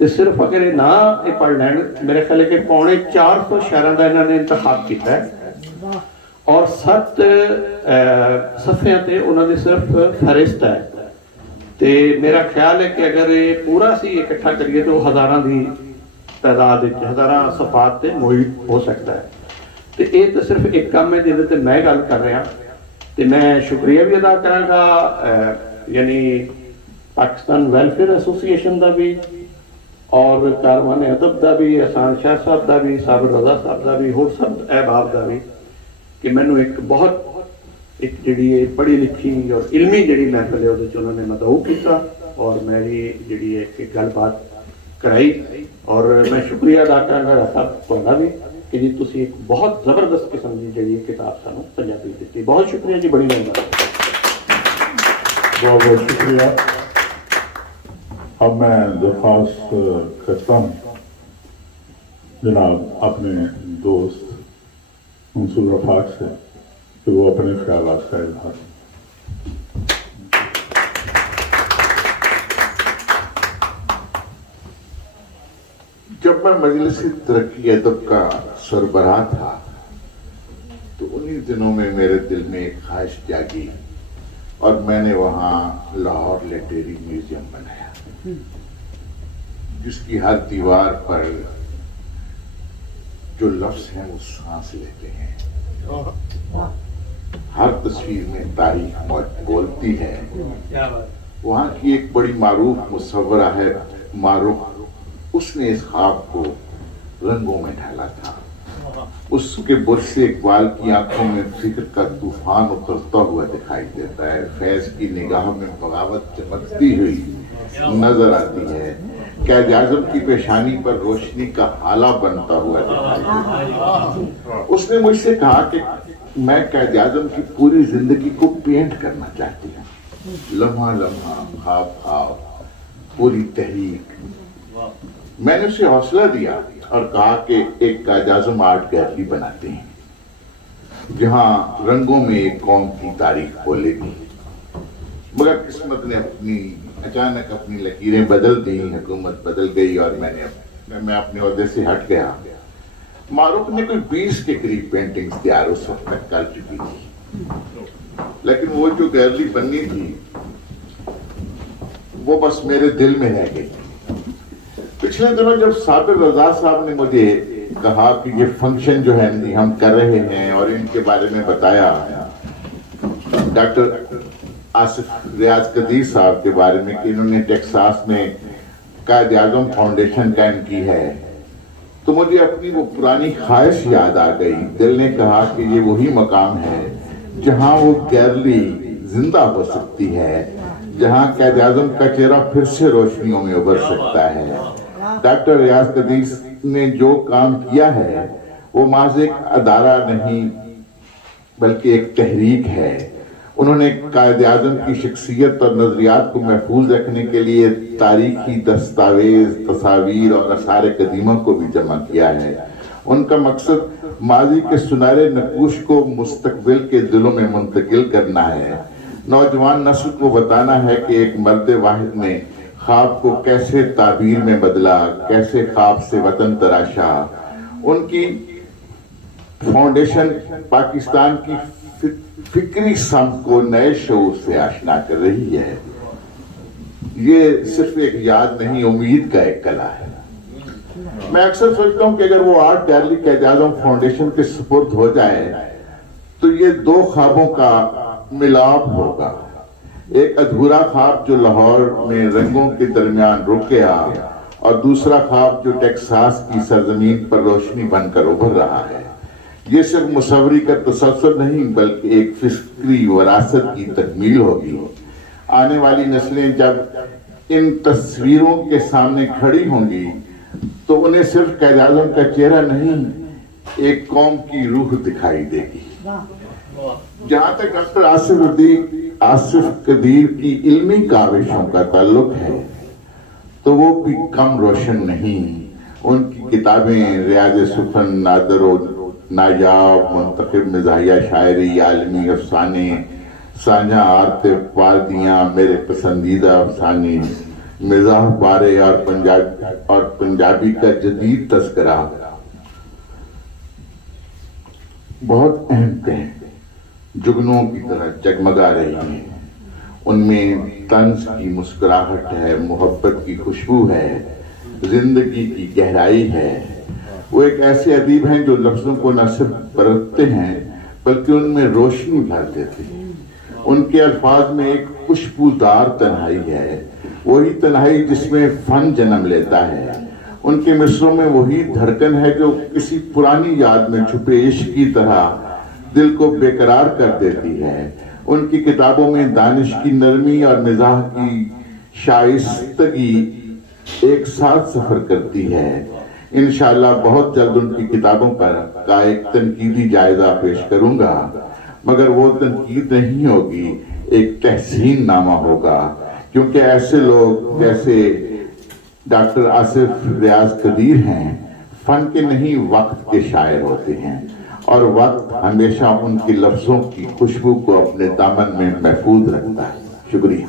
तो सिर्फ अगर ये ना ये पढ़ लैण, मेरे ख्याल है कि 450 शायरां दा इन्हां ने इंतखाब कीता है और 7 सफ़ियां ते उन्हां दी सिर्फ फहरिस्त है। ते मेरा ख्याल है कि अगर ये पूरा सी इकट्ठा करिए तो हज़ारां दी तादाद 1000 सफात से मुहित हो सकता है। तो ये तो सिर्फ एक काम है जिहदे ते मैं गल कर रहा, तो मैं शुक्रिया भी अदा करांगा यानी पाकिस्तान वेलफेयर एसोसीएशन का भी और कारवान अदब का भी, एहसान शाह साहब का भी, साबिर रजा साहब का भी, होर सब अहबाब का भी, कि मैनू एक बहुत एक जिहड़ी पढ़ी लिखी और इलमी जिहड़ी महफिल है उहदे च उन्होंने मदऊ किया और मेरी जिहड़ी एक गलबात कराई। और मैं शुक्रिया अदा करांगा साहब तुहाडा भी कि जी तुसीं एक बहुत जबरदस्त किस्म की जिहड़ी किताब सानूं पंजाबी दित्ती। बहुत शुक्रिया जी, बड़ी मेहरबानी, बहुत बहुत शुक्रिया। अब मैं दरख्वास्त करता हूँ जनाब अपने दोस्त मंसूर रफाक से कि वो अपने ख्यालात का इजहार। जब मैं मजलिस तरक्की अदब का सरबराह था तो उन्हीं दिनों में मेरे दिल में एक ख्वाहिश जागी और मैंने वहाँ लाहौर लिटरेरी म्यूजियम बनाया, जिसकी हर दीवार पर जो लफ्ज हैं वो सांस लेते हैं, हर तस्वीर में तारीख बोलती है। वहाँ की एक बड़ी मारूफ मुसव्वरा है मारूफ, उसने इस ख्वाब को रंगों में ढाला था। उसके बुर्ज से इकबाल की आंखों में फिक्र का तूफान उतरता हुआ दिखाई देता है, फैज की निगाह में बगावत चमकती हुई नजर आती है, कैद आज़म की पेशानी पर रोशनी का हाला बनता हुआ दिखाई देता है। उसने मुझसे कहा कि मैं कैद आज़म की पूरी जिंदगी को पेंट करना चाहती हूँ, लम्हा लम्हा, ख्वाब ख्वाब, पूरी तहरीक। मैंने उसे हौसला दिया और कहा कि एक कैद आज़म आर्ट गैलरी बनाते हैं जहां रंगों में एक कौम की तारीख बोलेगी। मगर किस्मत ने अचानक अपनी लकीरें बदल दी, हुकूमत बदल गई और मैंने میں اپنے عہدے سے ہٹ گیا، معروف نے کوئی 20 کے قریب پینٹنگز تیار اس وقت تک کر چکی تھی، لیکن وہ جو گیلری بننی تھی وہ بس میرے دل میں رہ گئی۔ پچھلے دنوں جب صابر رضا صاحب نے مجھے کہا کہ یہ فنکشن جو ہے ہم کر رہے ہیں اور ان کے بارے میں بتایا، ڈاکٹر آصف ریاض قدیر صاحب کے بارے میں کہ انہوں نے ٹیکساس میں قائد اعظم فاؤنڈیشن قائم کی ہے، تو مجھے اپنی وہ پرانی خواہش یاد آ گئی۔ دل نے کہا کہ یہ وہی مقام ہے جہاں وہ گیلری زندہ ہو سکتی ہے، جہاں قائد اعظم کا چہرہ پھر سے روشنیوں میں ابھر سکتا ہے۔ ڈاکٹر ریاض قدیر نے جو کام کیا ہے وہ محض ایک ادارہ نہیں بلکہ ایک تحریک ہے۔ انہوں نے قائد اعظم کی شخصیت اور نظریات کو محفوظ رکھنے کے لیے تاریخی دستاویز، تصاویر اور آثار قدیمہ کو بھی جمع کیا ہے۔ ان کا مقصد ماضی کے سنہرے نقوش کو مستقبل کے دلوں میں منتقل کرنا ہے، نوجوان نسل کو بتانا ہے کہ ایک مرد واحد نے خواب کو کیسے تعبیر میں بدلا، کیسے خواب سے وطن تراشا۔ ان کی فاؤنڈیشن پاکستان کی فکری سمت کو نئے شعور سے آشنا کر رہی ہے۔ یہ صرف ایک یاد نہیں، امید کا ایک کلا ہے۔ میں اکثر سوچتا ہوں کہ اگر وہ art gallery Quaid Azam foundation کے سپرد ہو جائے تو یہ دو خوابوں کا ملاپ ہوگا، ایک ادھورا خواب جو لاہور میں رنگوں کے درمیان رک گیا اور دوسرا خواب جو ٹیکساس کی سرزمین پر روشنی بن کر ابھر رہا ہے۔ یہ صرف مصوری کا تسلسل نہیں بلکہ ایک فکری وراثت کی تکمیل ہوگی۔ آنے والی نسلیں جب ان تصویروں کے سامنے کھڑی ہوں گی تو انہیں صرف قائد اعظم کا چہرہ نہیں، ایک قوم کی روح دکھائی دے گی۔ جہاں تک ڈاکٹر آصف قدیر کی علمی کاوشوں کا تعلق ہے تو وہ بھی کم روشن نہیں۔ ان کی کتابیں ریاض سخن، نادر و نایاب، منتخب مزاحیہ شاعری، عالمی افسانے، سانجہ عاطف واردیاں، میرے پسندیدہ افسانے، مزاح پارے اور پنجابی کا جدید تذکرہ بہت اہم ہیں، جگنوں کی طرح جگمگا رہی ہیں۔ ان میں طنز کی مسکراہٹ ہے، محبت کی خوشبو ہے، زندگی کی گہرائی ہے۔ وہ ایک ایسے ادیب ہیں جو لفظوں کو نہ صرف پرکھتے ہیں بلکہ ان میں روشنی بھر دیتے ہیں۔ ان کے الفاظ میں ایک خوشبودار تنہائی ہے، وہی تنہائی جس میں فن جنم لیتا ہے۔ ان کے مصروں میں وہی دھڑکن ہے جو کسی پرانی یاد میں چھپے عشق کی طرح دل کو بے قرار کر دیتی ہے۔ ان کی کتابوں میں دانش کی نرمی اور مزاح کی شائستگی ایک ساتھ سفر کرتی ہے۔ انشاءاللہ بہت جلد ان کی کتابوں پر کا ایک تنقیدی جائزہ پیش کروں گا، مگر وہ تنقید نہیں ہوگی، ایک تحسین نامہ ہوگا، کیونکہ ایسے لوگ جیسے ڈاکٹر آصف ریاض قدیر ہیں فن کے نہیں وقت کے شاعر ہوتے ہیں، اور وقت ہمیشہ ان کے لفظوں کی خوشبو کو اپنے دامن میں محفوظ رکھتا ہے۔ شکریہ۔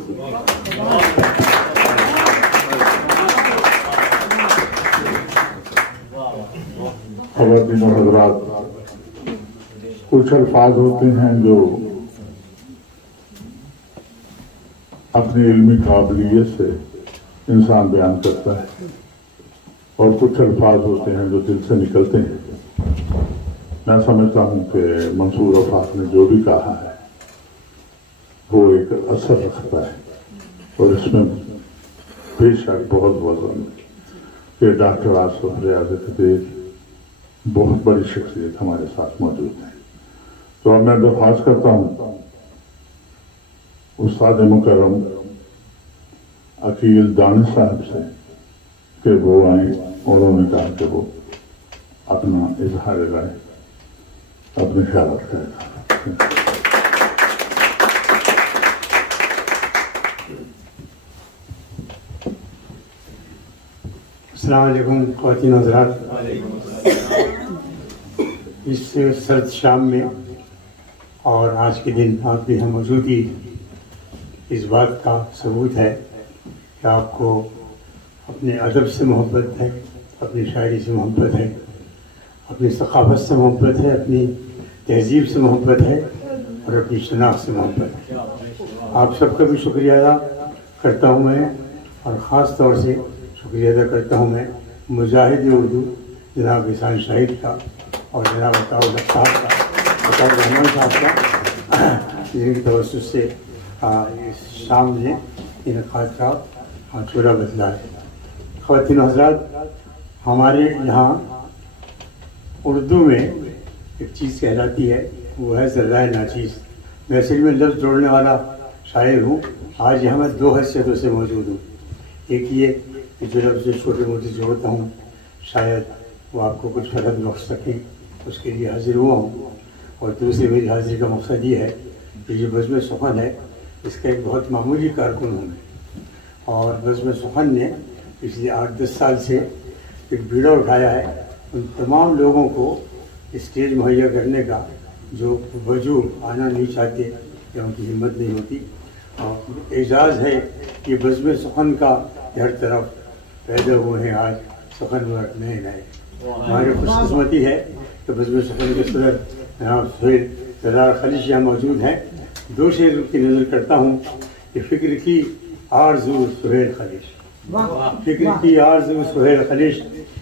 خواتین و حضرات، کچھ الفاظ ہوتے ہیں جو اپنی علمی قابلیت سے انسان بیان کرتا ہے، اور کچھ الفاظ ہوتے ہیں جو دل سے نکلتے ہیں۔ میں سمجھتا ہوں کہ منصور وفاق نے جو بھی کہا ہے وہ ایک اثر رکھتا ہے، اور اس میں بے شک بہت وزن کہ ڈاکٹر آصف ریاض قدیر بہت بڑی شخصیت ہمارے ساتھ موجود ہے۔ تو اب میں درخواست کرتا ہوں استاد مکرم عقیل دانش صاحب سے کہ وہ آئیں، اور انہوں نے کہا کہ وہ اپنا اظہار رائے، اپنے خیالات کرے گا۔ السلام علیکم خواتین حضرات، اس سرد شام میں اور آج کے دن آپ کی یہاں موجودگی اس بات کا ثبوت ہے کہ آپ کو اپنے ادب سے محبت ہے، اپنی شاعری سے محبت ہے، اپنی ثقافت سے محبت ہے، اپنی تہذیب سے محبت ہے اور اپنی شناخت سے محبت ہے۔ آپ سب کا بھی شکریہ ادا کرتا ہوں میں، اور خاص طور سے شکریہ ادا کرتا ہوں میں مجاہد اردو جناب احسان شاہد کا اور جناب عطاء الحق صاحب کا، عطاء الرحمان صاحب کا، جن کی توسط سے اس شام نے انعقاد کا چورا بدلا ہے۔ خواتین و حضرات، ہمارے یہاں اردو میں ایک چیز کہلاتی ہے، وہ ہے ذرائع ناچیز۔ میں اصل میں لفظ جوڑنے والا شاعر ہوں۔ آج یہاں میں دو حیثیتوں سے موجود ہوں۔ ایک یہ کہ جو لفظ چھوٹے موٹے جوڑتا ہوں شاید وہ آپ کو کچھ فرق بخش سکیں، اس کے لیے حاضر ہوا ہوں، اور دوسری میری حاضری کا مقصد یہ ہے کہ یہ بزم سخن ہے، اس کا ایک بہت معمولی کارکن ہوں میں، اور بزم سخن نے پچھلے 8-10 سال سے ایک بیڑا اٹھایا ہے ان تمام لوگوں کو اسٹیج مہیا کرنے کا جو وجوہ آنا نہیں چاہتے یا ان کی ہمت نہیں ہوتی، اور اعزاز ہے کہ بزم سخن کا ہر طرف پیدا ہوئے ہیں آج سخن ورک نئے نئے۔ ہماری خوش قسمتی ہے کہ بزم سخن کے صدر جناب سہیل سردار خلیش یہاں موجود ہیں۔ دو شعر کی نظر کرتا ہوں کہ فکر کی آرزو سہیل خلیش، فکر کی آرزو سہیل خلیش،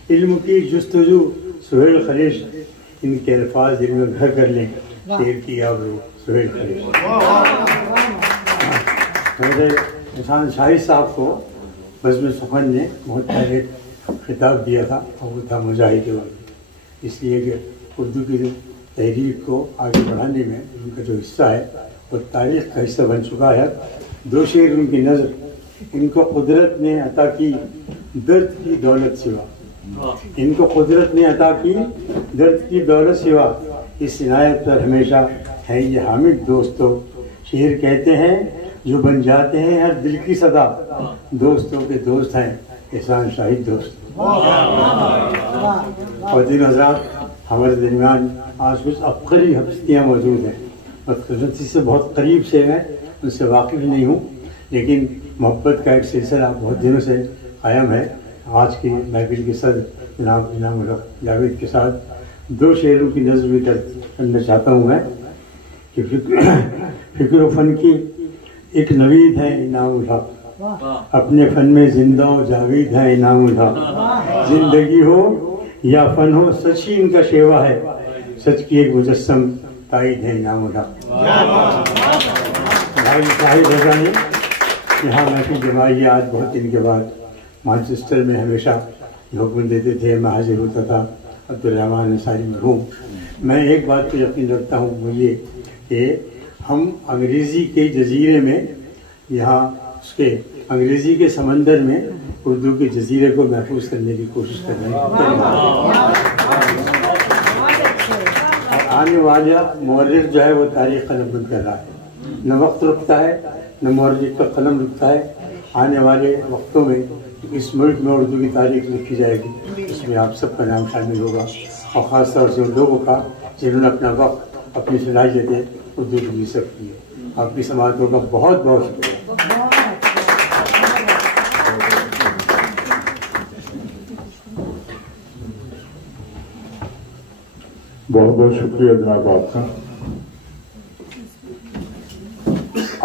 علم کی جستجو سہیل خلیش، ان کے الفاظ دل میں گھر کر لیں، شعر کی آبرو سہیل خلیش۔ میرے احسان شاہد صاحب کو بزم سخن نے بہت پہلے خطاب دیا تھا، اور وہ تھا مجاہد وقت، اس لیے کہ اردو کی تحریک کو آگے بڑھانے میں ان کا جو حصہ ہے وہ تاریخ کا حصہ بن چکا ہے۔ دو شعر ان کی نظر، ان کو قدرت نے عطا کی درد کی دولت سوا، ان کو قدرت نے عطا کی درد کی دولت سوا، اس عنایت پر ہمیشہ ہے یہ حامد دوستو، شعر کہتے ہیں جو بن جاتے ہیں ہر دل کی صدا، دوستوں کے دوست ہیں احسان شاہد دوست۔ خواتین حضرات، ہمارے درمیان آج کچھ افخری ہستیاں موجود ہیں، بدقسمتی سے بہت قریب سے میں ان سے واقف نہیں ہوں، لیکن محبت کا ایک سلسلہ بہت دنوں سے قائم ہے۔ آج کی محفل کے صدر جناب انعام الحق جاوید کے ساتھ دو شعروں کی نظم بھی کرنا چاہتا ہوں میں کہ فکر و فن کی ایک نوید ہے انعام الحق، اپنے فن میں زندہ و جاوید ہے انعام الحق، زندگی ہو یا فن ہو سچ ہی ان کا شیوا ہے، سچ کی ایک مجسم تائید ہے انعام الحق۔ بھائی شاہد رضا نے یہاں محفل جمائی ہے، آج بہت دن کے بعد مانچسٹر میں ہمیشہ حکم دیتے تھے، میں حاضر ہوتا تھا، عبدالرحمان انصاری مرحوم۔ میں ایک بات کو یقین رکھتا ہوں، وہ یہ کہ ہم انگریزی کے جزیرے میں، یہاں اس کے انگریزی کے سمندر میں اردو کے جزیرے کو محفوظ کرنے کی کوشش کر رہے ہیں۔ آنے والا مورخ جو ہے وہ تاریخ قلم بند کر رہا ہے، نہ وقت رکتا ہے نہ مورخ کا قلم رکتا ہے۔ آنے والے وقتوں میں اس ملک میں اردو کی تاریخ لکھی جائے گی، اس میں آپ سب کا نام شامل ہوگا، اور خاص طور سے ان لوگوں کا جنہوں نے اپنا وقت، اپنی صلاحیتیں اردو کی نسبت کی ہے۔ آپ کی سماعتوں کا بہت بہت شکریہ۔ بہت بہت شکریہ جناب آپ کا۔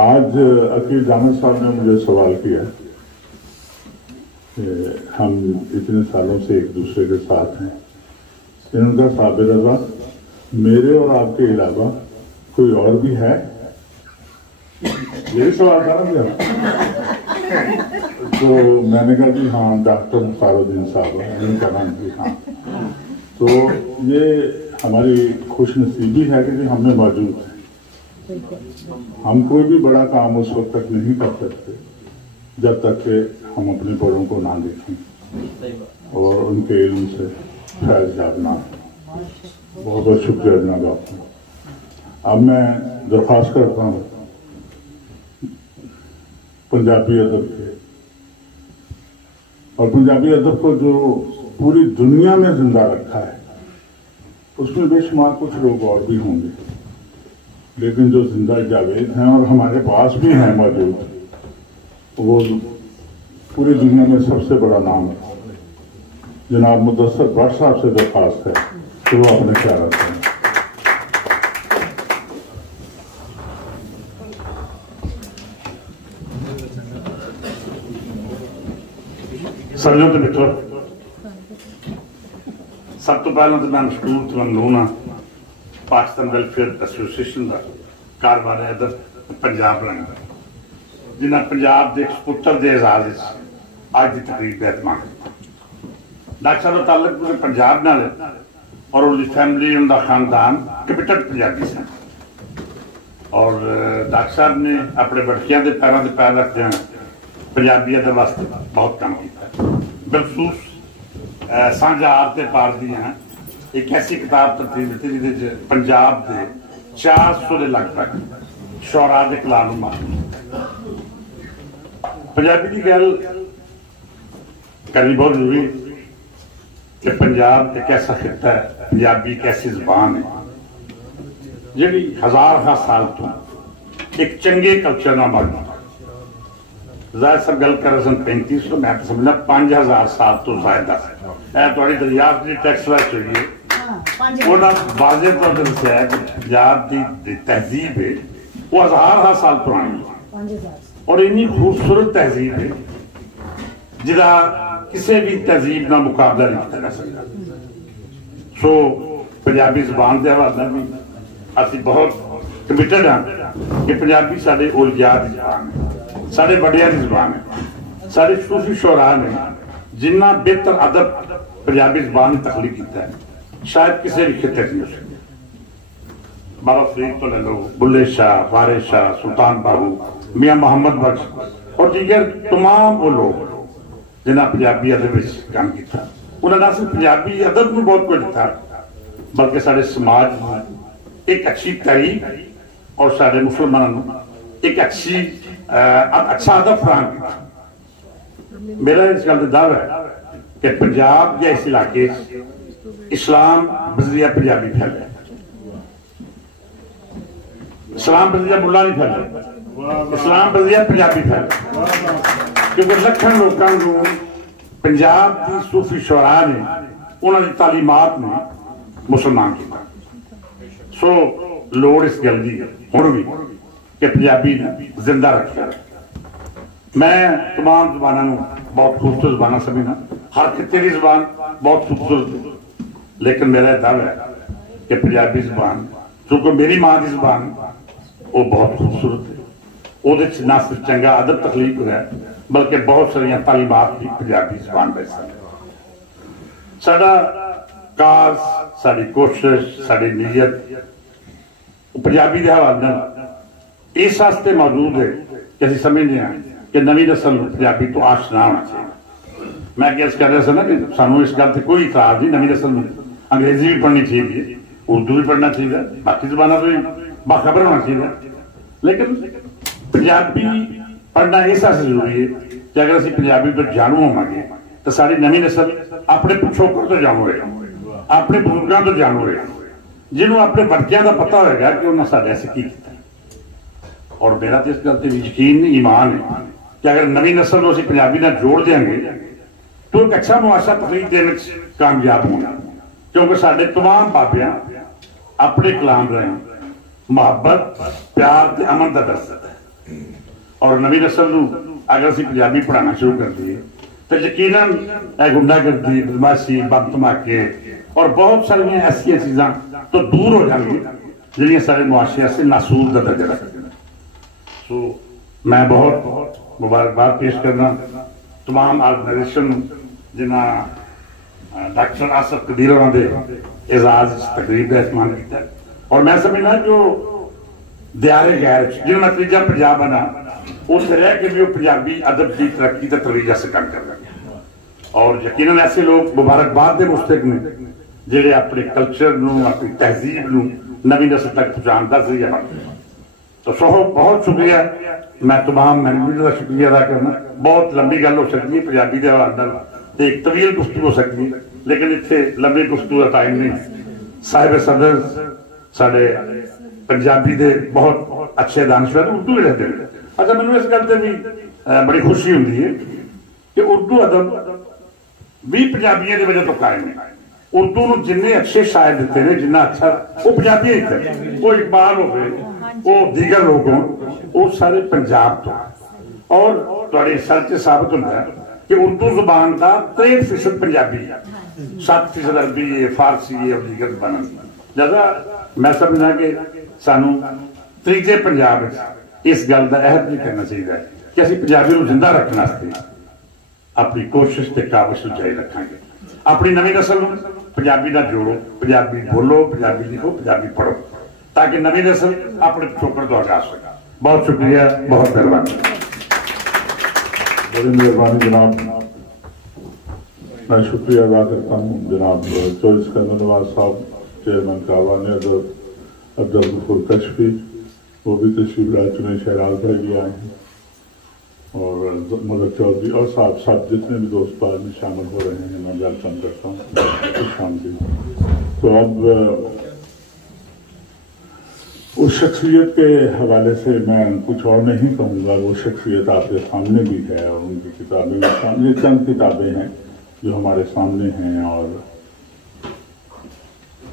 آج عقیل جامع صاحب نے مجھے سوال کیا کہ ہم اتنے سالوں سے ایک دوسرے کے ساتھ ہیں، ان کا صابر رضا میرے اور آپ کے علاوہ کوئی اور بھی ہے؟ یہی سوال تھا نا میرا؟ تو میں نے کہا جی ہاں، ڈاکٹر مختار الدین صاحب ان کا نام جی ہاں۔ تو یہ ہماری خوش نصیبی ہے کہ جی ہم میں موجود ہیں۔ ہم کوئی بھی بڑا کام اس وقت تک نہیں کر سکتے جب تک کہ ہم اپنے بڑوں کو نہ دیکھیں اور ان کے علم سے فیض یاب نہ ہو۔ بہت بہت شکریہ جناب آپ کا۔ اب میں درخواست کرتا ہوں پنجابی ادب کے، اور پنجابی ادب کو جو پوری دنیا میں زندہ رکھا ہے، اس میں بے شمار کچھ لوگ اور بھی ہوں گے، لیکن جو زندہ جاوید ہیں اور ہمارے پاس بھی ہیں موجود، وہ پوری دنیا میں سب سے بڑا نام ہے۔ जनाब मुदस्सर भट्ट साहब से दरख्वास्त है कि वो अपने ख्याल करें। सजो तो मित्रों, सब तो पहले तो मैं मशहूर तमन्नून हाँ पाकिस्तान वेलफेयर एसोसीएशन का कारोबार है इधर पंजाब रंग जिन्हें पंजाब के सपुत्र के एजाज अज की तकरीब का एहतमाम डॉक्टर साहब का ताल्लुक पूरे पंजाब नाल है और उनकी फैमिली उनका खानदान कैपिटल पंजाबी सन और डॉक्टर साहब ने अपने बड़कियां के पैरों से पैर रखते हैं पंजाबियों के वास्ते बहुत काम किया। बिलखसूस सांझा आपते पार दियां एक ऐसी किताब तरतीब दी जिहदे च पंजाब के 400 के लगभग शौरा के कलाम पंजाबी की गल करनी बहुत जरूरी कि पंजाब एक ऐसा खिता है, पंजाबी एक ऐसी जबान है जिहड़ी हजार साल तो एक चंगे कल्चर ना मरना जाहिर सब गल कर 3500 मैं तो समझना 5000 साल तो ज्यादा थोड़ी दरियाफ्त की टैक्स वैच हुई है उन्होंने वाजे तौर पर दसिया है कि पंजाब की तहजीब है वो हजार साल पुरानी है और इन्नी खूबसूरत तहजीब है जिदा किसी भी तहजीब का मुकाबला नहीं किया जा सकता। सो पंजाबी जबान के हवाले भी असी बहुत कमिटेड हाँ कि पंजाबी साडे औलिया की जबान है, साडे बड़िया की जबान है, साडे सूफी शोरा ने जिन्ना बेहतर अदब पंजाबी जबान ने तखलीक किया है शायद किसी भी खिते नहीं हो सकती। बाबा फरीद तो ले लो, बुल्ले शाह, वारिस शाह, सुल्तान बाहू, मियाँ मोहम्मद बख्श और दीगर तमाम वो लोग जिन्हें पंजाबी अदब काम किया उन्होंने न सिर्फ पंजाबी अदब में बहुत कुछ दिता बल्कि साढ़े समाज में एक अच्छी तारीख और साढ़े मुसलमानों एक अच्छा अदब फराहम किया। मेरा इस गल का दावा है कि पंजाब या इस इलाके इस्लाम बजरिया पंजाबी फैले, इस्लाम बजरिया मुल्ला नहीं फैले, इस्लाम बजरिया पंजाबी फैले क्योंकि लखन लोगों को पंजाब की सूफी शोरा ने उन्होंने तालीमात ने मुसलमान किया। सो लोड़ इस गल की हुण भी कि पंजाबी ने जिंदा रखा। मैं तमाम जबानों बहुत खूबसूरत जबाना समझना, हर खिते की जबान बहुत खूबसूरत, लेकिन मेरा दावा है कि पंजाबी जबान चूंकि मेरी मां की जबान वो बहुत खूबसूरत है, वो न सिर्फ चंगा अदब तखलीक हुआ है बल्कि बहुत सारिया तालीमात भी पंजाबी जबान में साडा काज साड़ी कोशिश साड़ी नीयत पंजाबी के हवाले इस वास्ते मौजूद है कि असं समझते हैं कि नवी नस्ल पंजाबी तो आशना होना चाहिए। मैं अर्ज कर रहा था ना कि सानू इस गल से कोई इतराज नहीं, नवी नस्ल में अंग्रेजी भी पढ़नी चाहिए, उर्दू भी पढ़ना चाहिए, बाकी जबाना तो बाखबर होना चाहिए, लेकिन पंजाबी पढ़ना इस वास्ते जरूरी है कि अगर असं पंजाबी तो जानू होवांगे तो सारी नवी नस्ल अपने पिछोकड़ तो जानू रहे, अपने बुजुर्गों तो जानू रहे, जिन्होंने अपने बच्चों का पता होगा कि उन्होंने साढ़े ऐसे की किया। और मेरा तो इस गल से यकीन ईमान है कि अगर नवी नस्ल को असं पंजाबी नाल जोड़ देंगे तो एक अच्छा मुआशरा तकलीफ देने कामयाब होना, क्योंकि साढ़े तमाम बाबियां अपने कलाम रहे मुहब्बत प्यार ते अमन का दर्ज है। और नवी नस्ल अगर असं पंजाबी पढ़ाना शुरू कर दिए तो यकीनन गुंडागर्दी, बदमाशी, बम धमाके और बहुत सारिया ऐसी चीज़ा तो दूर हो जाएंगी जिन्हें सारे मुआशरे से नासूर का दर्जा रखते हैं। सो मैं बहुत मुबारकबाद पेश करना तमाम ऑर्गेनाइजेशन जिन्हें डॉक्टर आसफ कदीर उन्होंने एजाज तकरीब का एहतमाम किया और मैं समझना जो दियारे गैर जिन्होंने नतीजा पंजाब बना उस रह के भी वो पंजाबी अदब की तरक्की का तरीका से काम कर रहे और यकीनन ऐसे लोग मुबारकबाद के मुस्तक ने जेडे अपने कल्चर नूं अपनी तहजीब नूं नवी नस्ल तक पहुंचाने का जरिया बनते हैं। तो सोहो बहुत शुक्रिया, मैं तमाम मैनेजमेंट का शुक्रिया अदा करना। बहुत लंबी गल हो सकती है पंजाबी के हवाले नाल एक तवील गुफ्तगू हो सकती है, लेकिन इतने लंबी गुफ्तगू का टाइम नहीं। साहिब सदर साढ़े पंजाबी के बहुत अच्छे दानश्वर उर्दू भी रहते हैं। अच्छा, मैंने इस गल से भी बड़ी खुशी होती है कि उर्दू अदब بھی ਪੰਜਾਬੀਆਂ ਦੀ ਵਜ੍ਹਾ ਤੋਂ ਕਾਇਮ ਹੈ। ਉਰਦੂ ਨੂੰ ਜਿੰਨੇ ਅੱਛੇ ਸ਼ਾਇਰ ਦਿੱਤੇ ਨੇ, ਜਿੰਨਾ ਅੱਛਾ ਉਹ ਪੰਜਾਬੀ ਹੀ ਕਰੇ, ਉਹ ਇਕਬਾਲ ਹੋਵੇ, ਉਹ ਦੀਗਰ ਲੋਕ ਹੋਣ, ਉਹ ਸਾਰੇ ਪੰਜਾਬ ਤੋਂ। ਔਰ ਤੁਹਾਡੇ ਸਰਚ ਸਾਬਤ ਹੁੰਦਾ ਹੈ کہ اردو زبان کا 63% پنجابی ہے، 7% عربی ہے، فارسی ہے اور دیگر زبان۔ لہذا میں سمجھنا کہ سانو تیجے پنجاب اس گل کا عہد بھی کرنا چاہیے کہ اسی پنجابی کو زندہ رکھنے واسطے اپنی کوشش تے کاوش جاری رکھیں گے۔ اپنی نویں نسل پنجابی نہ جوڑو، پنجابی بولو، پنجابی لکھو، پنجابی پڑھو، تاکہ نویں نسل اپنے پچھوکڑ تو ہٹا سکے۔ بہت شکریہ، بہت مہربانی۔ بڑی مہربانی جناب، میں شکریہ ادا کرتا ہوں جناب چوائس کرنے نواز صاحب، چیئرمین کعبہ عبدالغفور کشفی، وہ بھی تشریف لا چکے، شہراز بھائی بھی آئے ہیں، اور مدد چودھری اور صاحب جتنے بھی دوست بعد میں شامل ہو رہے ہیں، میں ویلکم کرتا ہوں، خوش آمدید۔ تو اب اس شخصیت کے حوالے سے میں کچھ اور نہیں کہوں گا، وہ شخصیت آپ کے سامنے بھی ہے، اور ان کی کتابیں یہ چند کتابیں ہیں جو ہمارے سامنے ہیں، اور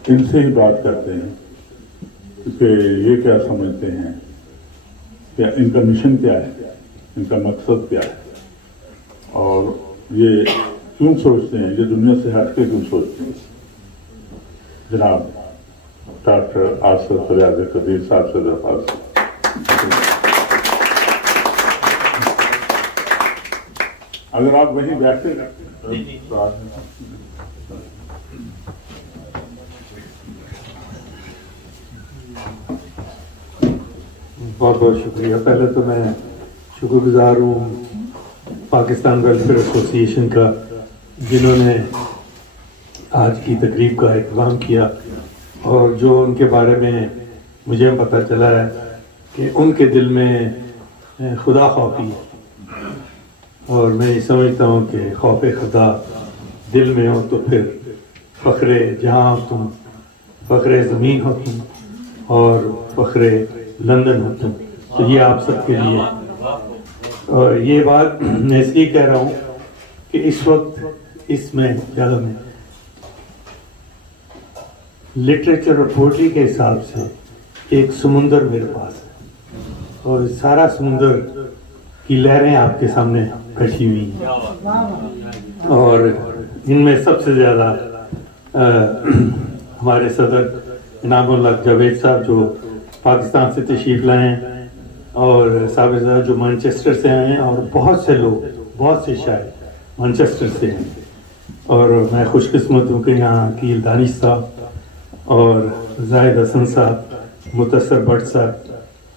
ان سے ہی بات کرتے ہیں کہ یہ کیا سمجھتے ہیں، کہ ان کا مشن کیا ہے، ان کا مقصد کیا ہے، اور یہ کیوں سوچتے ہیں، یہ دنیا سے ہٹ کے کیوں سوچتے ہیں۔ جناب ڈاکٹر آصف ریاض قدیر صاحب سے درخواست۔ اگر آپ وہیں بیٹھتے بہت بہت شکریہ۔ پہلے تو میں شکر گزار ہوں پاکستان ویلفیئر ایسوسی ایشن کا، جنہوں نے آج کی تقریب کا اہتمام کیا، اور جو ان کے بارے میں مجھے پتہ چلا ہے کہ ان کے دل میں خدا خوفی ہے، اور میں یہ سمجھتا ہوں کہ خوف خدا دل میں ہو تو پھر فخر جہاں ہو تم، فخر زمین ہو تم، اور فخر لندن ہو تم۔ تو یہ آپ سب کے لیے، اور یہ بات میں اس لیے کہہ رہا ہوں کہ اس وقت اس میں جگہ میں لٹریچر اور پوئٹری کے حساب سے ایک سمندر میرے پاس ہے، اور سارا سمندر کی لہریں آپ کے سامنے کشی ہوئی ہیں، اور ان میں سب سے زیادہ ہمارے صدر انعام اللہ جاوید صاحب جو پاکستان سے تشریف لائے ہیں، اور صاحب صدر جو مانچسٹر سے آئے ہیں، اور بہت سے لوگ، بہت سے شاعر مانچسٹر سے ہیں، اور میں خوش قسمت ہوں کہ یہاں عقیل دانش صاحب اور زاہد حسن صاحب، متصر بٹ صاحب،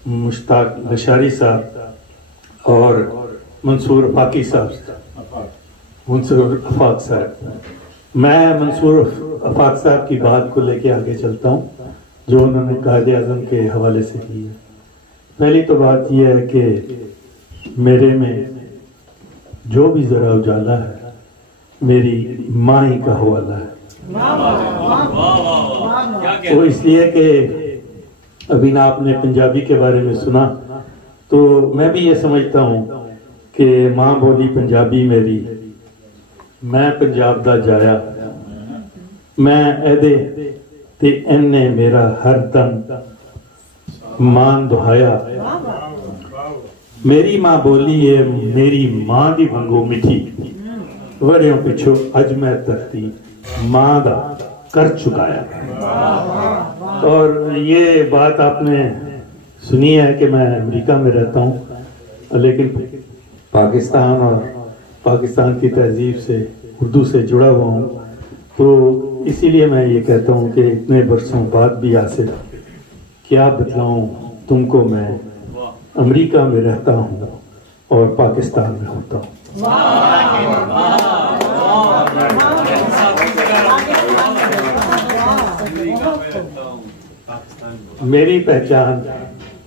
مشتاق لشاری صاحب اور منصور افاقی صاحب، منصور افاق صاحب۔ میں منصور افاق صاحب کی بات کو لے کے آگے چلتا ہوں جو انہوں نے قائد اعظم کے حوالے سے کی ہے۔ پہلی تو بات یہ ہے کہ میرے میں جو بھی ذرا اجالا ہے میری ماں ہی کا حوالہ ہے، وہ اس لیے کہ ابھی نا آپ نے پنجابی کے بارے میں سنا، تو میں بھی یہ سمجھتا ہوں کہ ماں بولی پنجابی میری، میں پنجاب دا جایا، میں ایدے تے اینے میرا ہر دن مان دہایا، میری ماں بولی ہے میری ماں دی بھنگو مٹھی، وریوں پچھو اج میں تختی ماں دا کر چکایا۔ اور یہ بات آپ نے سنی ہے کہ میں امریکہ میں رہتا ہوں، لیکن پاکستان اور پاکستان کی تہذیب سے، اردو سے جڑا ہوا ہوں، تو اسی لیے میں یہ کہتا ہوں کہ اتنے برسوں بعد بھی آصف کیا بتلاؤں تم کو، میں امریکہ میں رہتا ہوں اور پاکستان میں ہوتا ہوں۔ میری پہچان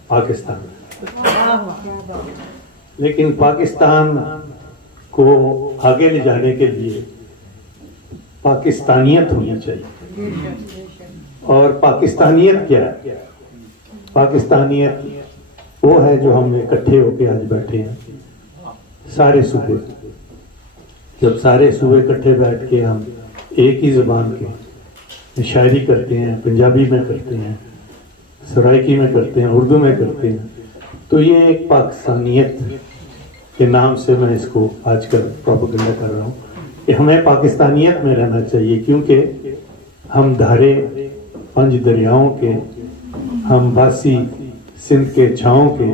پاکستان ہے، لیکن پاکستان کو آگے لے جانے کے لیے پاکستانیت ہونی چاہیے۔ اور پاکستانیت کیا ہے؟ پاکستانیت وہ ہے جو ہم اکٹھے ہو کے آج بیٹھے ہیں، سارے صوبے जब सारे सूबे इकट्ठे बैठ के हम एक ही ज़बान के शायरी करते हैं, पंजाबी में करते हैं, सराइकी में करते हैं, उर्दू में करते हैं, तो ये एक पाकिस्तानियत के नाम से मैं इसको आजकल प्रोपेगेंडा कर रहा हूँ कि हमें पाकिस्तानियत में रहना चाहिए, क्योंकि हम धारे 5 दरियाओं के, हम बासी सिंध के छाँव के,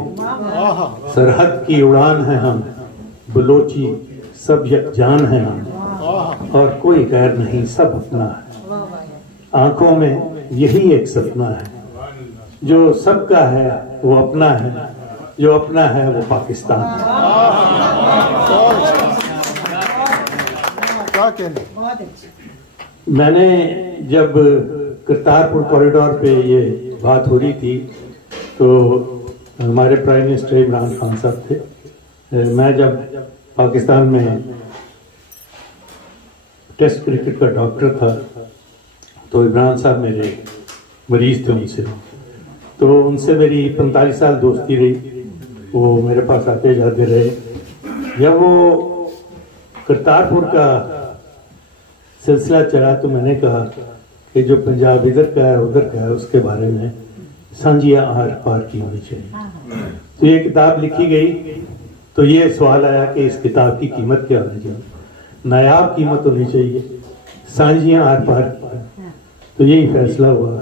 सरहद की उड़ान है हम, बलोची सब यकजान है हम, और कोई गैर नहीं सब अपना है। आंखों में यही एक सपना है, जो सबका है वो अपना है, जो अपना है वो पाकिस्तान है। मैंने जब करतारपुर कॉरिडोर पे ये बात हो रही थी तो हमारे प्राइम मिनिस्टर इमरान खान साहब थे। मैं जब पाकिस्तान में टेस्ट क्रिकेट का डॉक्टर था तो इमरान साहब मेरे मरीज थे उनसे, तो उनसे मेरी 45 साल दोस्ती रही। वो मेरे पास आते जाते रहे। जब वो करतारपुर का सिलसिला चला तो मैंने कहा कि जो पंजाब इधर का है उधर का है उसके बारे में सांझियां आर पार की होनी चाहिए। तो ये किताब लिखी गई तो ये सवाल आया कि इस किताब की कीमत क्या होनी चाहिए। नायाब कीमत होनी चाहिए, सांझियां आर पार की। तो यही फैसला हुआ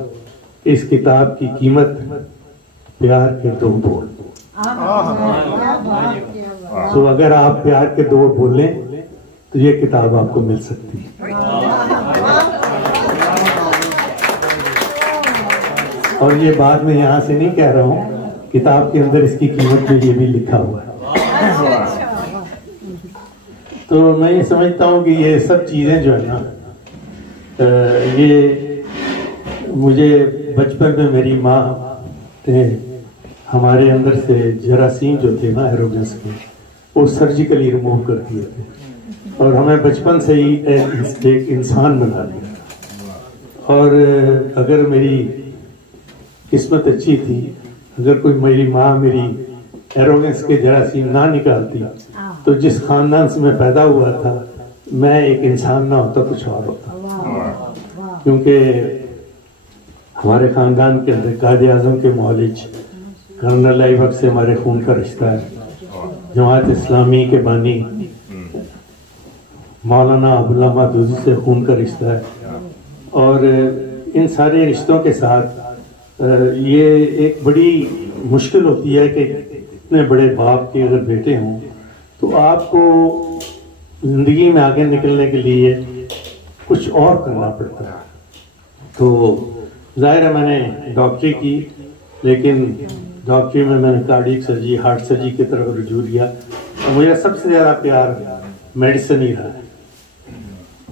इस किताब की कीमत प्यार के 2 बोल। तो अगर आप प्यार के 2 बोलें तो ये किताब आपको मिल सकती है। और ये बात मैं यहाँ से नहीं कह रहा हूँ, किताब के अंदर इसकी कीमत में ये भी लिखा हुआ है। तो मैं ये समझता हूँ कि ये सब चीज़ें जो है ना, ये मुझे बचपन में मेरी माँ थे, हमारे अंदर से जरासीम जो थे ना एरोगेंस के, वो सर्जिकली रिमूव कर दिए थे और हमें बचपन से ही एक इंसान बना दिया। और अगर मेरी किस्मत अच्छी थी, अगर कोई मेरी माँ मेरी एरोगेंस के जरासीम ना निकालती तो जिस खानदान से मैं पैदा हुआ था मैं एक इंसान ना होता, कुछ और होता। क्योंकि हमारे खानदान के अंदर कायदे आज़म के मौलिज कर्नल ऐबक से हमारे खून का रिश्ता है, जमात इस्लामी के बानी मौलाना अब्दुल्ला मादूदी से खून का रिश्ता है। और इन सारे रिश्तों के साथ ये एक बड़ी मुश्किल होती है कि इतने बड़े बाप के अगर बेटे हों तो आपको ज़िंदगी में आगे निकलने के लिए कुछ और करना पड़ता है। तो जाहिर है मैंने डॉक्टरी की, लेकिन डॉक्टरी में मैंने कार्डियक सर्जरी, हार्ट सर्जरी की तरफ रुझू दिया और मुझे सबसे ज़्यादा प्यार मेडिसिन ही रहा है।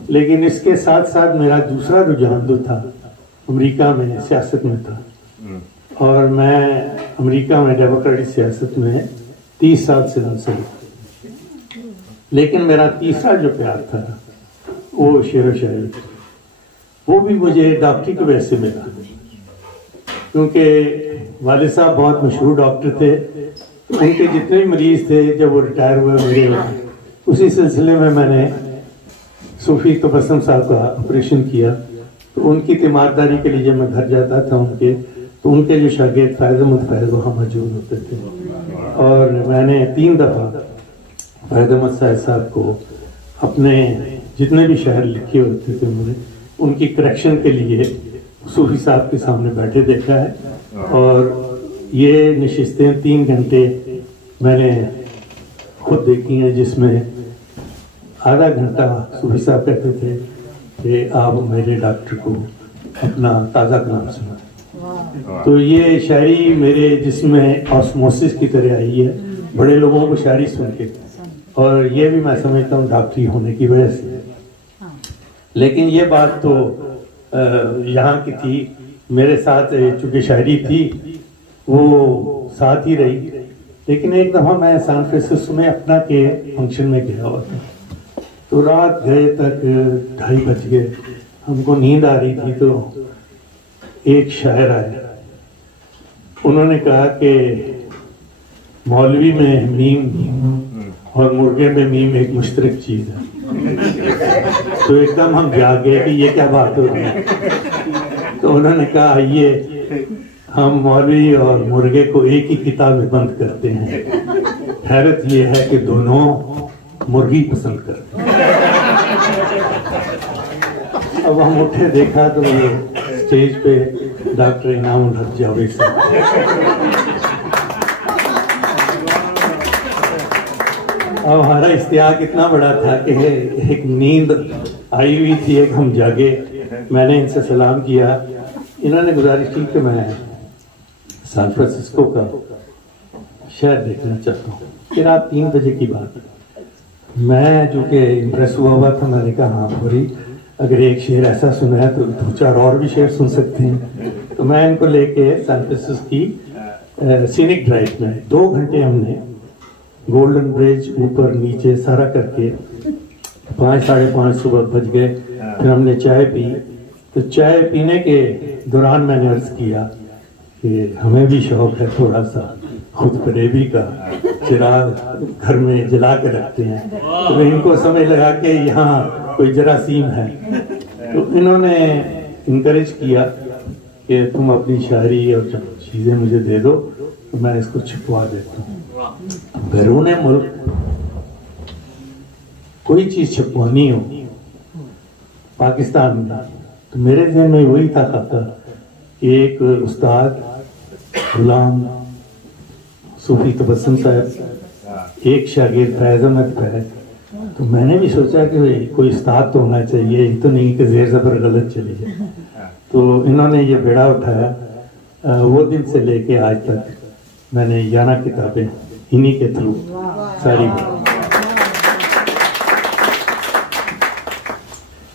लेकिन इसके साथ साथ मेरा दूसरा रुझान जो था अमेरिका में सियासत में था, और मैं अमेरिका में डेमोक्रेटिक सियासत में 30 साल से मुंसलिक। लेकिन मेरा तीसरा जो प्यार था वो शेर व शायरी, वो भी मुझे डॉक्टरी की वजह से मिला, क्योंकि वालिद साहब बहुत मशहूर डॉक्टर थे। उनके जितने भी मरीज थे जब वो रिटायर हुए मेरे, उसी सिलसिले में मैंने सूफी तबस्सुम साहब का ऑपरेशन किया। तो उनकी तीमारदारी के लिए जब मैं घर जाता था उनके, तो उनके जो शागिर्द फैज़ अहमद फैज़ वहाँ मौजूद होते थे। और मैंने 3 दफ़ा फैज़ अहमद साहब को अपने जितने भी शायर लिखे होते थे उन्होंने उनकी करेक्शन के लिए सूफी साहब के सामने बैठे देखा है। और ये नशिस्तें 3 घंटे मैंने खुद देखी हैं, जिसमें आधा घंटा सूफी साहब कहते थे कि आप मेरे डॉक्टर को अपना ताज़ा कलाम सुना। तो ये शायरी मेरे जिसमें ऑस्मोसिस की तरह आई है, बड़े लोगों को शायरी सुन के, और ये भी मैं समझता हूँ डॉक्टरी होने की वजह से। लेकिन ये बात तो यहाँ की थी, मेरे साथ चूंकि शायरी थी वो साथ ही रही। लेकिन एक दफ़ा मैं सैन फ्रांसिस्को में अपना के फंक्शन में गया हुआ था, तो रात गए तक 2:30 बज गए, हमको नींद आ रही थी। तो एक शायर आया, उन्होंने कहा कि मौलवी में मीम और मुर्गे में मीम एक मुश्तरक चीज है। तो एकदम हम जाग गए कि ये क्या बात हो रही है। तो उन्होंने कहा आइए हम मौलवी और मुर्गे को एक ही किताब में बंद करते हैं। हैरत ये है कि दोनों मुर्गी पसंद करते हैं। अब हम उठे, देखा तो ये स्टेज पे डॉक्टर इनाम हक जावेद साहब। अब हमारा इश्तियाक इतना बड़ा था कि एक नींद आई हुई थी, एक हम जागे। मैंने इनसे सलाम किया, इन्होंने गुजारिश की कि मैं सैन फ्रांसिस्को का शहर देखना चाहता हूँ। फिर रात 3 बजे की बात है। मैं जो कि इम्प्रेस हुआ था, मैंने कहा हाँ पूरी, अगर एक शेर ऐसा सुना है तो 2-4 और भी शेर सुन सकते हैं। तो मैं इनको लेके सैन फ्रांसिस्को की सीनिक ड्राइव में 2 घंटे हमने गोल्डन ब्रिज ऊपर नीचे सारा करके 5-5:30 सुबह बज गए। फिर हमने चाय पी। तो चाय पीने के दौरान मैंने अर्ज किया कि हमें भी शौक है थोड़ा सा खुद फरेबी का, चिराग घर में जला के रखते हैं। तो इनको समझ लगा कि यहाँ कोई जरासीम है। तो इन्होंने इनकरेज किया कि तुम अपनी शायरी और चीजें मुझे दे दो तो मैं इसको छुपवा देता हूँ। बैरून मुल्क कोई चीज छुपवानी हो पाकिस्तान में, तो मेरे ज़हन में वही था खाता कि एक उस्ताद गुलाम सूफी तबस्सुम साहब, एक शागिर्द फैज अहमद फैज। तो मैंने भी सोचा कि कोई उस्ताद तो होना चाहिए, ये तो नहीं कि जेर ज़बर गलत चली जाए। तो इन्होंने ये बेड़ा उठाया। वो दिन से लेके आज तक मैंने 11 किताबें इन्हीं के थ्रू सारी।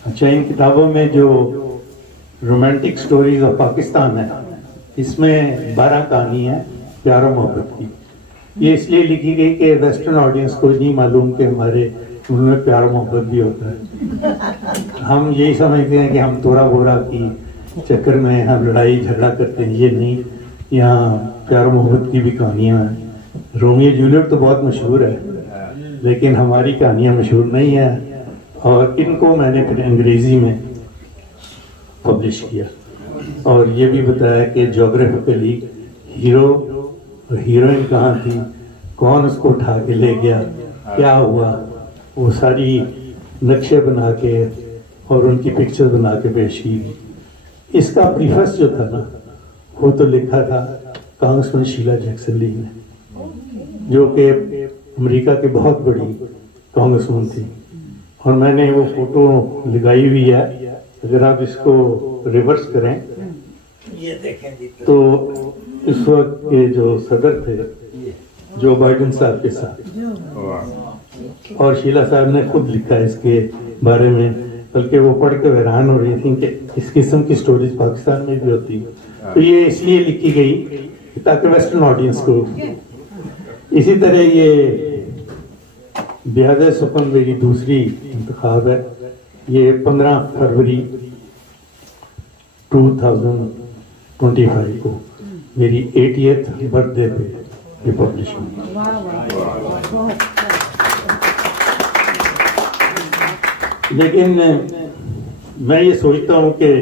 अच्छा, इन किताबों में जो रोमांटिक स्टोरीज ऑफ पाकिस्तान है, इसमें 12 कहानी है प्यार और मोहब्बत की। ये इसलिए लिखी गई कि वेस्टर्न ऑडियंस को नहीं मालूम कि हमारे उनमें प्यार और मोहब्बत भी होता है। हम यही समझते हैं कि हम तोरा बोरा की चक्कर में हम लड़ाई झगड़ा करते हैं, ये नहीं। यहाँ प्यार और मोहब्बत की भी कहानियाँ हैं। रोमियो जूलियट तो बहुत मशहूर है, लेकिन हमारी कहानियाँ मशहूर नहीं है। और इनको मैंने फिर अंग्रेजी में पब्लिश किया और ये भी बताया कि जोग्राफिकली हीरो और हीरोइन कहाँ थी, कौन उसको उठा के ले गया, क्या हुआ, वो सारी नक्शे बना के और उनकी पिक्चर बना के पेश की। इसका प्रीफेस जो था ना, वो तो लिखा था कांग्रेसमैन शीला जैक्सन ली ने, जो कि अमेरिका की बहुत बड़ी कांग्रेसमैन थी। और मैंने वो फोटो लगाई हुई है, अगर आप इसको रिवर्स करें ये देखें तो इस वक्त के जो सदर थे जो बाइडेन साहब के साथ, और शीला साहब ने खुद लिखा है इसके बारे में, बल्कि वो पढ़ के हैरान हो रही थी कि इस किस्म की स्टोरीज पाकिस्तान में भी होती है। तो ये इसलिए लिखी गई ताकि वेस्टर्न ऑडियंस को। इसी तरह ये ब्याज़ सुपन मेरी दूसरी इंतखाब है। ये 15 फरवरी 2025 को मेरी 80th बर्थडे पे ये पब्लिश हुई। लेकिन मैं ये सोचता हूँ कि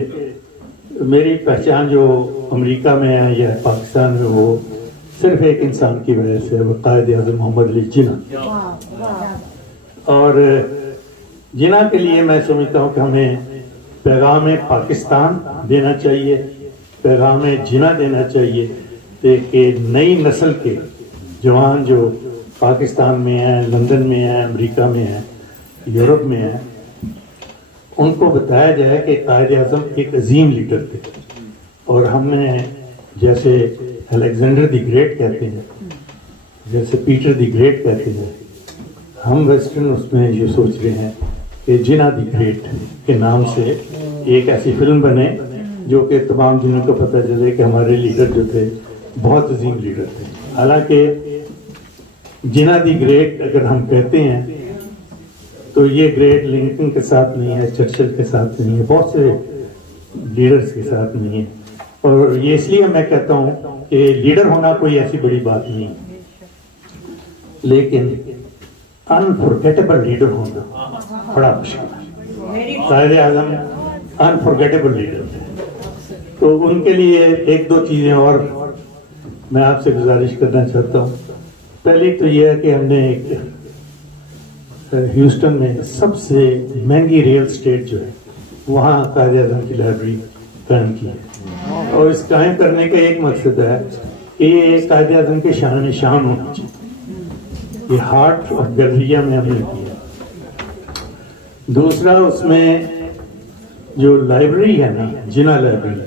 मेरी पहचान जो अमेरिका में है या पाकिस्तान में, वो सिर्फ एक इंसान की वजह से, वो कायद आज़म मोहम्मद अली जिन्ना। और जिन्ना के लिए मैं समझता हूँ कि हमें पैगाम पाकिस्तान देना चाहिए, पैगाम जिन्ना देना चाहिए कि नई नस्ल के जवान जो पाकिस्तान में हैं, लंदन में हैं, अमेरिका में हैं, यूरोप में हैं, उनको बताया जाए कि कायद आज़म एक अजीम लीडर थे। और हमने जैसे अलेक्जेंडर द ग्रेट कहते हैं, जैसे पीटर द ग्रेट कहते हैं, हम वेस्टर्न उसमें ये सोच रहे हैं कि जिन्ना द ग्रेट के नाम से एक ऐसी फिल्म बने जो कि तमाम दुनिया को पता चले कि हमारे लीडर जो थे बहुत अजीम लीडर थे। हालांकि जिन्ना द ग्रेट अगर हम कहते हैं तो ये ग्रेट लिंकन के साथ नहीं है, चर्चिल के साथ नहीं है, बहुत से लीडर्स के साथ नहीं है। और ये इसलिए मैं कहता हूँ कि लीडर होना कोई ऐसी बड़ी बात नहीं, लेकिन अनफॉरगेटेबल लीडर होना बड़ा मुश्किल है। कायद आज़म अनफॉरगेटेबल लीडर थे। तो उनके लिए एक दो चीज़ें और मैं आपसे गुजारिश करना चाहता हूँ। पहली तो यह है कि हमने एक ह्यूस्टन में सबसे महंगी रियल एस्टेट जो है वहाँ कायद आज़म की लाइब्रेरी कायम की है, और इस कायम करने का एक मकसद है कि ये कायद आज़म के शान निशान होना चाहिए। ये हार्ट ऑफ गैलरिया में हमने किया। दूसरा, उसमें जो लाइब्रेरी है ना, जिना लाइब्रेरी,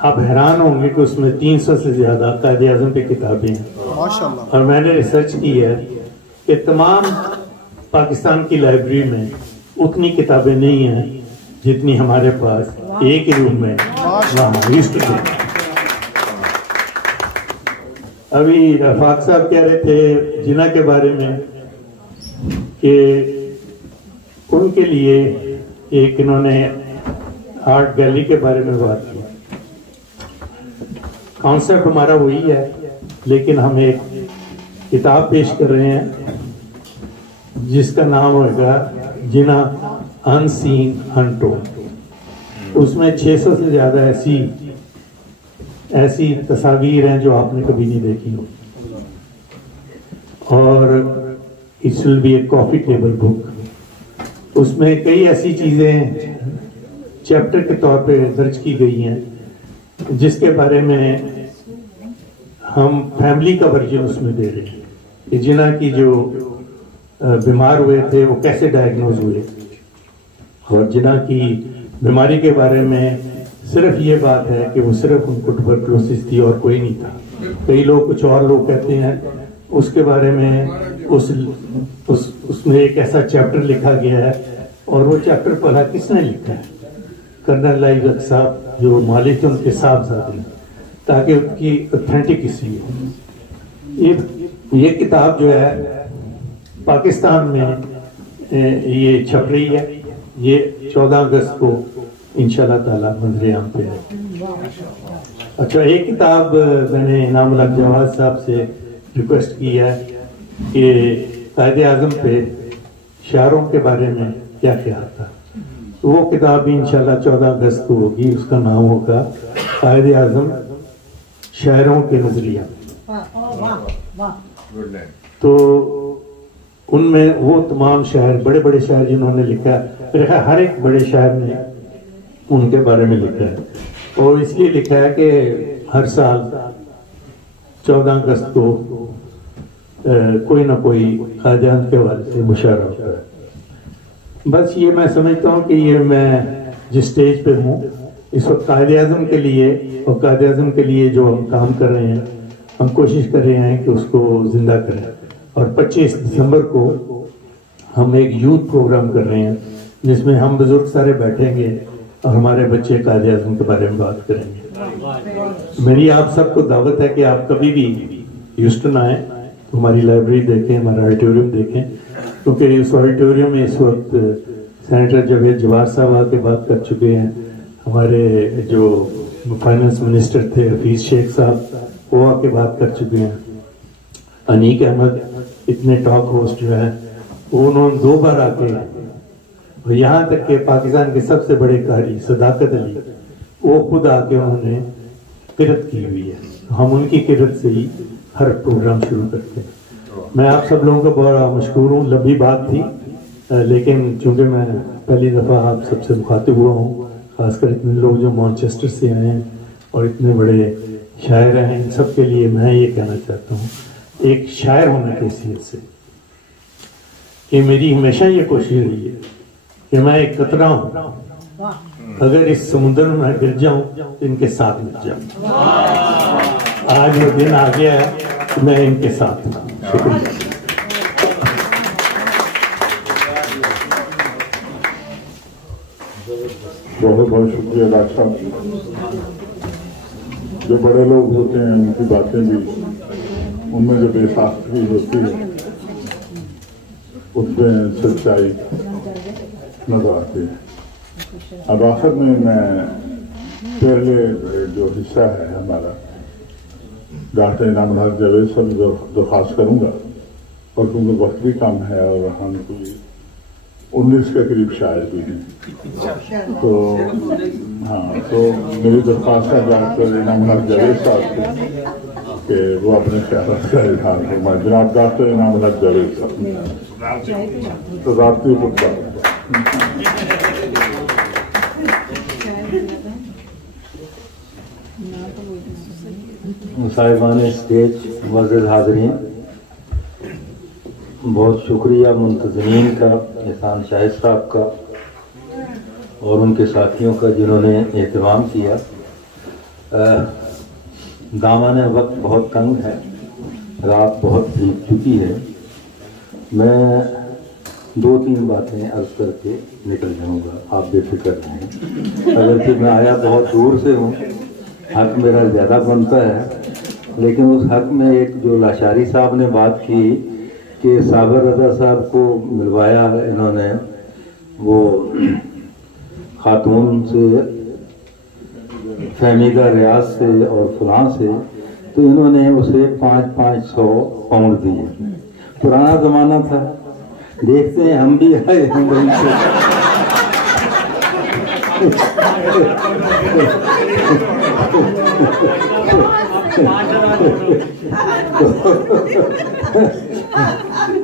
आप हैरान होंगे कि उसमें 300 से ज्यादा कायद आज़म की किताबें हैं। और मैंने रिसर्च की है कि तमाम पाकिस्तान की लाइब्रेरी में उतनी किताबें नहीं हैं जितनी हमारे पास एक ही रूम में अभी रफाक साहब कह रहे थे जिना के बारे में कि उनके लिए एक इन्होंने आर्ट गैलरी के बारे में बात की। कॉन्सेप्ट हमारा वही है, लेकिन हम एक किताब पेश कर रहे हैं जिसका नाम होगा जिना अनसीन अनटोल्ड। उसमें 600 से ज्यादा ऐसी तस्वीर हैं जो आपने कभी नहीं देखी हो, और it's will be A coffee table book. उसमें कई ऐसी चीजें चैप्टर के तौर पे दर्ज की गई हैं जिसके बारे में हम फैमिली का वर्जन उसमें दे रहे हैं कि जिना की जो बीमार हुए थे वो कैसे डायग्नोज हुए, और जिना की बीमारी के बारे में सिर्फ ये बात है कि वो सिर्फ उनको ट्यूबरकुलोसिस थी और कोई नहीं था। कई लोग, कुछ और लोग कहते हैं उसके बारे में उसमें एक ऐसा चैप्टर लिखा गया है, और वो चैप्टर पढ़ा किसने लिखा है? कर्नल लाइजक साहब जो मालिक हैं उनके साहबजादे, ताकि उसकी ऑथेंटिसिटी हो। ये किताब जो है पाकिस्तान में ये छप रही है। ये 14 अगस्त को इंशाल्लाह ताला मंजर-ए-आम पे है। अच्छा, एक किताब मैंने इनामुल हक जवाद साहब से रिक्वेस्ट की है कि कायद आज़म पे शायरों के बारे में क्या ख्याल था। तो वो किताब भी इंशाल्लाह 14 अगस्त को होगी। उसका नाम होगा कायद आज़म शायरों के नजरिया। तो उनमें वो तमाम शायर, बड़े बड़े शायर जिन्होंने लिखा है, हर एक बड़े शायर ने उनके बारे में लिखा है। और इसलिए लिखा है कि हर साल 14 अगस्त को कोई ना कोई कायद आज़म के हवाले से मुशायरा होता है। बस ये मैं समझता हूँ कि ये मैं जिस स्टेज पे हूँ इस वक्त कायद आज़म के लिए, और कायद आज़म के लिए जो हम काम कर रहे हैं, हम कोशिश कर रहे हैं कि उसको जिंदा करें। और 25 दिसंबर को हम एक यूथ प्रोग्राम कर रहे हैं जिसमें हम बुजुर्ग सारे बैठेंगे और हमारे बच्चे कायद आज़म के बारे में बात करेंगे। मेरी आप सबको दावत है कि आप कभी भी ह्यूस्टन आए तो हमारी लाइब्रेरी देखें, हमारा ऑडिटोरियम देखें, क्योंकि इस ऑडिटोरियम में इस वक्त सेनेटर जावेद जवाहर साहब आके बात कर चुके हैं। हमारे जो फाइनेंस मिनिस्टर थे हफीज शेख साहब, वो आके बात कर चुके हैं। अनीक अहमद, इतने टॉक होस्ट जो है, उन्होंने 2 बार आके, और यहाँ तक के पाकिस्तान के सबसे बड़े कारी सदाकत अली, वो खुद आके उन्होंने किरत की हुई है। हम उनकी किरत से ही हर प्रोग्राम शुरू करते हैं। मैं आप सब लोगों का बड़ा मशहूर हूँ। लंबी बात थी, लेकिन चूंकि मैं पहली दफा आप सबसे मुखातिब हुआ हूँ, खासकर इतने लोग जो मैनचेस्टर से आए हैं और इतने बड़े शायर हैं, इन सब के लिए मैं ये कहना चाहता हूँ, एक शायर होने की हैसियत से, कि मेरी हमेशा ये कोशिश रही है कि मैं एक कतरा हूं, अगर इस समुद्र में गिर जाऊं तो इनके साथ मिल जाऊं। आज वो दिन आ गया है तो मैं इनके साथ हूं। शुक्रिया। बहुत बहुत शुक्रिया डॉक्टर साहब। जो बड़े लोग होते हैं उनकी बातें भी, उनमें जो बेसाख्ती होती है उसमें सच्चाई नजर आती है। अब आखिर में मैं पहले जो हिस्सा है हमारा, डॉक्टर इनामुल हक जावेद साहब दरख्वास्त करूंगा और क्योंकि वक्त भी कम है और हम कोई 19 के करीब शायर भी हैं, तो हाँ, तो मेरी दरख्वास्त है डॉक्टर इनाम हक जावेद साहब से कि वो अपने ख्यालात का इजहार फरमाएं। जनाब डॉक्टर इनाम हक जावेद साहब, तो राब्ते मुद्दा साहिबान स्टेज, मुअज़्ज़िज़ हाज़रीन, बहुत शुक्रिया मुंतज़मीन का, एहसान शाहिद साहब का और उनके साथियों का जिन्होंने एहतमाम किया। दामन वक्त बहुत तंग है, रात बहुत बीत चुकी है। मैं 2-3 बातें अर्ज करके निकल जाऊंगा, आप बेफिक्र रहें। अगर कि मैं आया बहुत दूर से हूँ, हक मेरा ज़्यादा बनता है, लेकिन उस हक में एक जो लाशारी साहब ने बात की कि साबर रज़ा साहब को मिलवाया इन्होंने वो खातून से, फहमीदा रियाज से और फलां से, तो इन्होंने उसे 500-500 पाउंड दिए। पुराना ज़माना था, देखते हैं हम भी आए हैं वहीं से।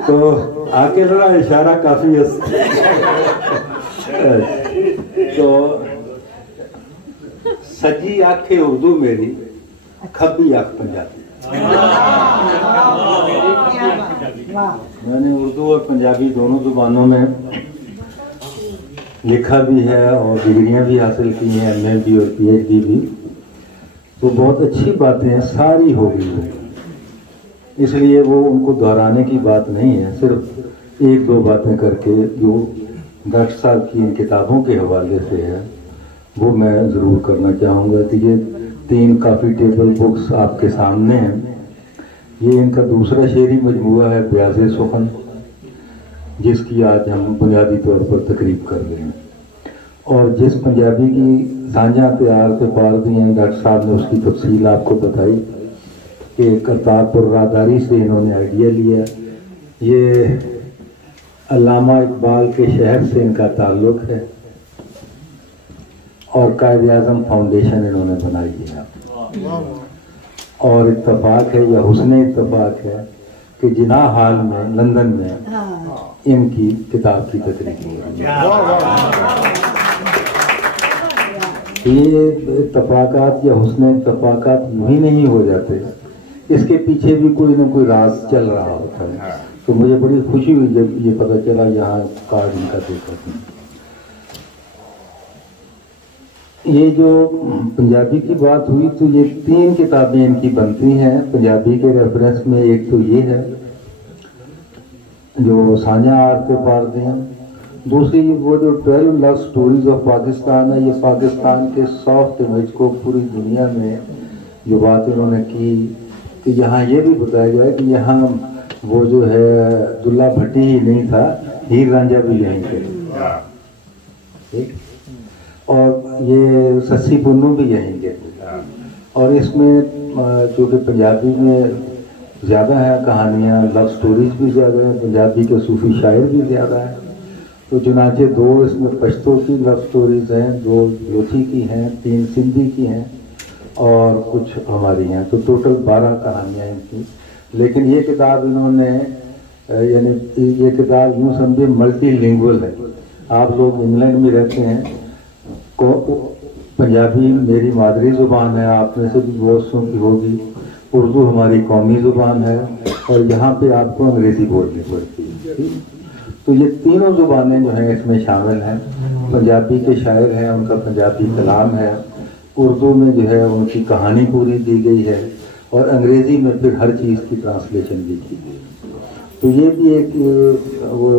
तो आके लड़ा इशारा काफी है। तो सजी आंखें उर्दू मेरी, खब्बी आंख पंजाबी। मैंने उर्दू और पंजाबी दोनों जुबानों में लिखा भी है और डिग्रियां भी हासिल की हैं, MA भी और PhD भी। तो बहुत अच्छी बातें सारी हो गई है, इसलिए वो उनको दोहराने की बात नहीं है। सिर्फ 1-2 बातें करके जो डॉक्टर साहब की इन किताबों के हवाले से है वो मैं ज़रूर करना चाहूँगा। कि ये 3 काफ़ी टेबल बुक्स आपके सामने हैं। ये इनका दूसरा शेरी मजमूआ है ब्याज़े सुखन, जिसकी आज हम बुनियादी तौर पर तकरीब कर रहे हैं। और जिस पंजाबी की सांझा प्यार पे पार दी हैं, डॉक्टर साहब ने उसकी तफसील आपको बताई कि करतारपुर राहदारी से इन्होंने आइडिया लिया। ये अल्लामा इकबाल के शहर से इनका ताल्लुक है और कायद-ए-आज़म फाउंडेशन इन्होंने बनाई है। और इत्तफाक है या हुस्न इत्तफाक है कि जिना हाल में लंदन में इनकी किताब की तकरीब हो रही है। ये इत्तफाकात या हुस्न इत्तफाकात यूं ही नहीं हो जाते, इसके पीछे भी कोई ना कोई राज चल रहा होता है। तो मुझे बड़ी खुशी हुई जब ये पता चला यहाँ कार्ड इनका देखा था। ये जो पंजाबी की बात हुई तो ये 3 किताबें इनकी बनती हैं पंजाबी के रेफरेंस में। एक तो ये है जो साझा आर पे पार दें, दूसरी वो जो 12 लव स्टोरीज ऑफ पाकिस्तान है। ये पाकिस्तान के सॉफ्ट इमेज को पूरी दुनिया में जो बात इन्होंने की कि यहाँ ये भी बताया गया कि यहाँ वो जो है दुल्ला भट्टी ही नहीं था, हीर रांझा भी यहीं थे, ठीक। और ये सस्सी पुन्नू भी यहीं के। और इसमें जो कि पंजाबी में ज़्यादा है कहानियाँ, लव स्टोरीज भी ज़्यादा है, पंजाबी के सूफी शायर भी ज़्यादा है। तो चुनाचे 2 इसमें पश्तो की लव स्टोरीज हैं, 2 लोथी की हैं, 3 सिंधी की हैं और कुछ हमारी हैं। तो टोटल 12 कहानियाँ इनकी। लेकिन ये किताब इन्होंने यानी ये किताब यूँ समझे मल्टी लिंगुअल है। आप लोग इंग्लैंड में रहते हैं, को पंजाबी मेरी मादरी ज़ुबान है, आप में से भी बहुत सौ की होगी। उर्दू हमारी कौमी ज़ुबान है और यहाँ पे आपको अंग्रेज़ी बोलनी पड़ती है, ठीक। तो ये तीनों ज़ुबानें जो हैं इसमें शामिल हैं। पंजाबी के शायर हैं, उनका पंजाबी कलाम है, उर्दू में जो है उनकी कहानी पूरी दी गई है और अंग्रेज़ी में फिर हर चीज़ की ट्रांसलेशन भी की गई। तो ये भी एक वो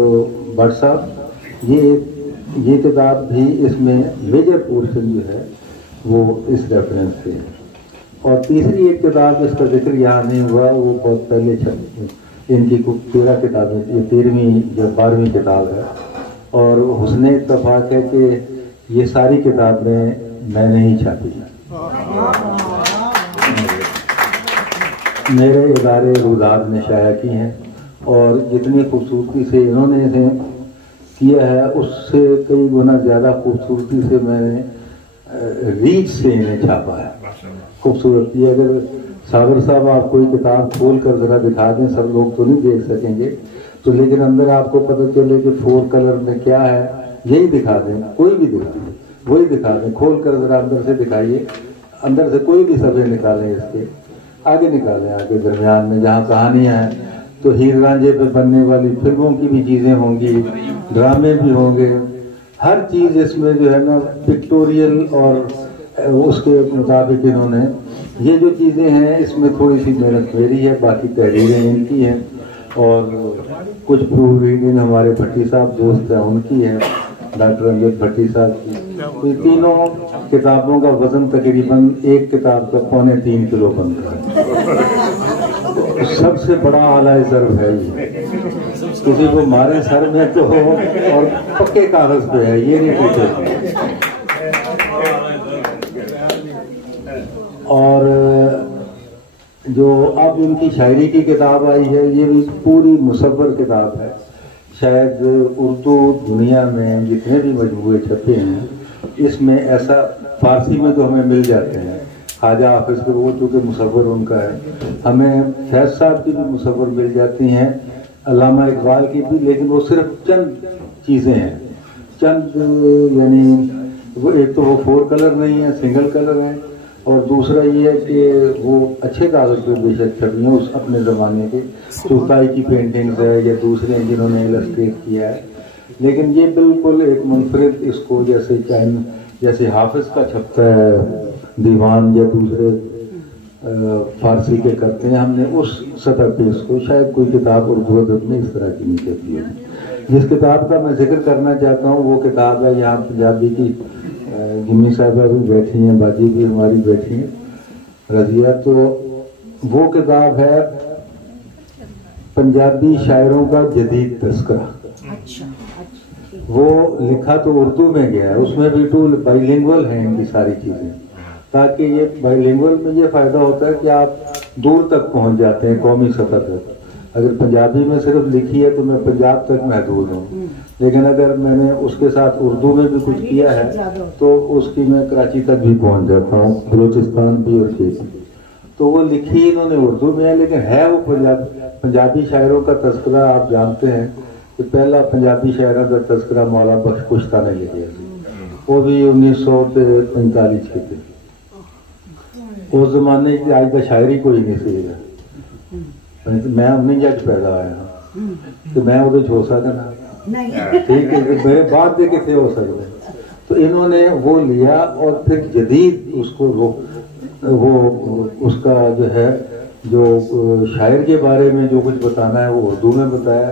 भट्ट साहब ये किताब भी इसमें मेजर पोर्शन जो है वो इस रेफरेंस से है। और तीसरी एक किताब जिसका जिक्र यहाँ नहीं हुआ वो बहुत पहले इनकी 13 किताबें, ये 13वीं या 12वीं किताब है। और हुस्न इत्तफाक है कि ये सारी किताबें मैंने ही छापी हैं। मेरे इदारे रुदाद ने शाया की हैं اور جتنی خوبصورتی سے انہوں نے اسے کیا ہے اس سے کئی گنا زیادہ خوبصورتی سے میں نے ریچ سے انہیں چھاپا ہے. خوبصورتی اگر صابر صاحب آپ کوئی کتاب کھول کر ذرا دکھا دیں، سب لوگ تو نہیں دیکھ سکیں گے تو، لیکن اندر آپ کو پتہ چلے کہ 4 کلر میں کیا ہے، یہی دکھا دیں، کوئی بھی دکھا دیں، وہی دکھا دیں، کھول کر ذرا اندر سے دکھائیے، اندر سے کوئی بھی صفحے نکالیں، اس کے آگے نکالیں، آگے درمیان میں جہاں کہانیاں ہیں تو ہیر رانجھے پہ بننے والی فلموں کی بھی چیزیں ہوں گی، ڈرامے بھی ہوں گے، ہر چیز اس میں جو ہے نا پکٹوریل اور اس کے مطابق انہوں نے یہ جو چیزیں ہیں اس میں تھوڑی سی محنت میری ہے، باقی تحریریں ان کی ہیں اور کچھ پروف ریڈنگ ہمارے بھٹی صاحب دوست ہیں ان کی ہے، ڈاکٹر امجد بھٹی صاحب کی. یہ تینوں کتابوں کا وزن تقریباً ایک کتاب کا 3.25 کلو بنتا ہے. سب سے بڑا اعلیٰ ضرب ہے یہ، کسی کو مارے سر میں تو اور پکے کاغذ پہ ہے، یہ نہیں پوچھے. اور جو اب ان کی شاعری کی کتاب آئی ہے یہ بھی پوری مصور کتاب ہے. شاید اردو دنیا میں جتنے بھی مجموعے چھپے ہیں اس میں ایسا، فارسی میں تو ہمیں مل جاتے ہیں، خواجہ حافظ کے وہ چونکہ مصور ان کا ہے، ہمیں فیض صاحب کی بھی مصور مل جاتی ہیں، علامہ اقبال کی بھی، لیکن وہ صرف چند چیزیں ہیں، چند یعنی وہ ایک تو وہ 4 کلر نہیں ہے، سنگل کلر ہے، اور دوسرا یہ ہے کہ وہ اچھے کاغذ پہ بے شک چھپی ہیں اس اپنے زمانے کے، چوتائی کی پینٹنگز ہے یا دوسرے جنہوں نے السٹریٹ کیا ہے، لیکن یہ بالکل ایک منفرد، اس کو جیسے حافظ کا چھپتا ہے دیوان یا دوسرے فارسی کے کرتے ہیں، ہم نے اس سطح پہ اس کو، شاید کوئی کتاب اردو ادب میں اس طرح کی نہیں چھپی ہے. جس کتاب کا میں ذکر کرنا چاہتا ہوں وہ کتاب ہے یہاں پنجابی کی، جمی صاحبہ بھی بیٹھی ہیں، باجی بھی ہماری بیٹھی ہیں رضیہ، تو وہ کتاب ہے پنجابی شاعروں کا جدید تذکرہ. وہ لکھا تو اردو میں گیا ہے، اس میں بھی بائی لنگول ہیں ان کی ساری چیزیں، تاکہ یہ بائی لنگول میں یہ فائدہ ہوتا ہے کہ آپ دور تک پہنچ جاتے ہیں قومی سطح تک. اگر پنجابی میں صرف لکھی ہے تو میں پنجاب تک محدود ہوں، لیکن اگر میں نے اس کے ساتھ اردو میں بھی کچھ کیا ہے تو اس کی میں کراچی تک بھی پہنچ جاتا ہوں، بلوچستان بھی اور بھی. تو وہ لکھی انہوں نے اردو میں ہے، لیکن ہے وہ پنجابی شاعروں کا تذکرہ. آپ جانتے ہیں کہ پہلا پنجابی شاعروں کا تذکرہ مولا بخش کشتہ نے لکھا، وہ بھی 1945 کے تھے. اس زمانے کی آج کا شاعری کوئی نہیں سیکھا، میں اپنی جج پیدا آیا ہوں کہ میں وہ چھوڑ سکتا نا، ٹھیک ہے، میرے بعد دے کتنے ہو سکتے. تو انہوں نے وہ لیا اور پھر جدید اس کو وہ اس کا جو ہے جو شاعر کے بارے میں جو کچھ بتانا ہے وہ اردو میں بتایا،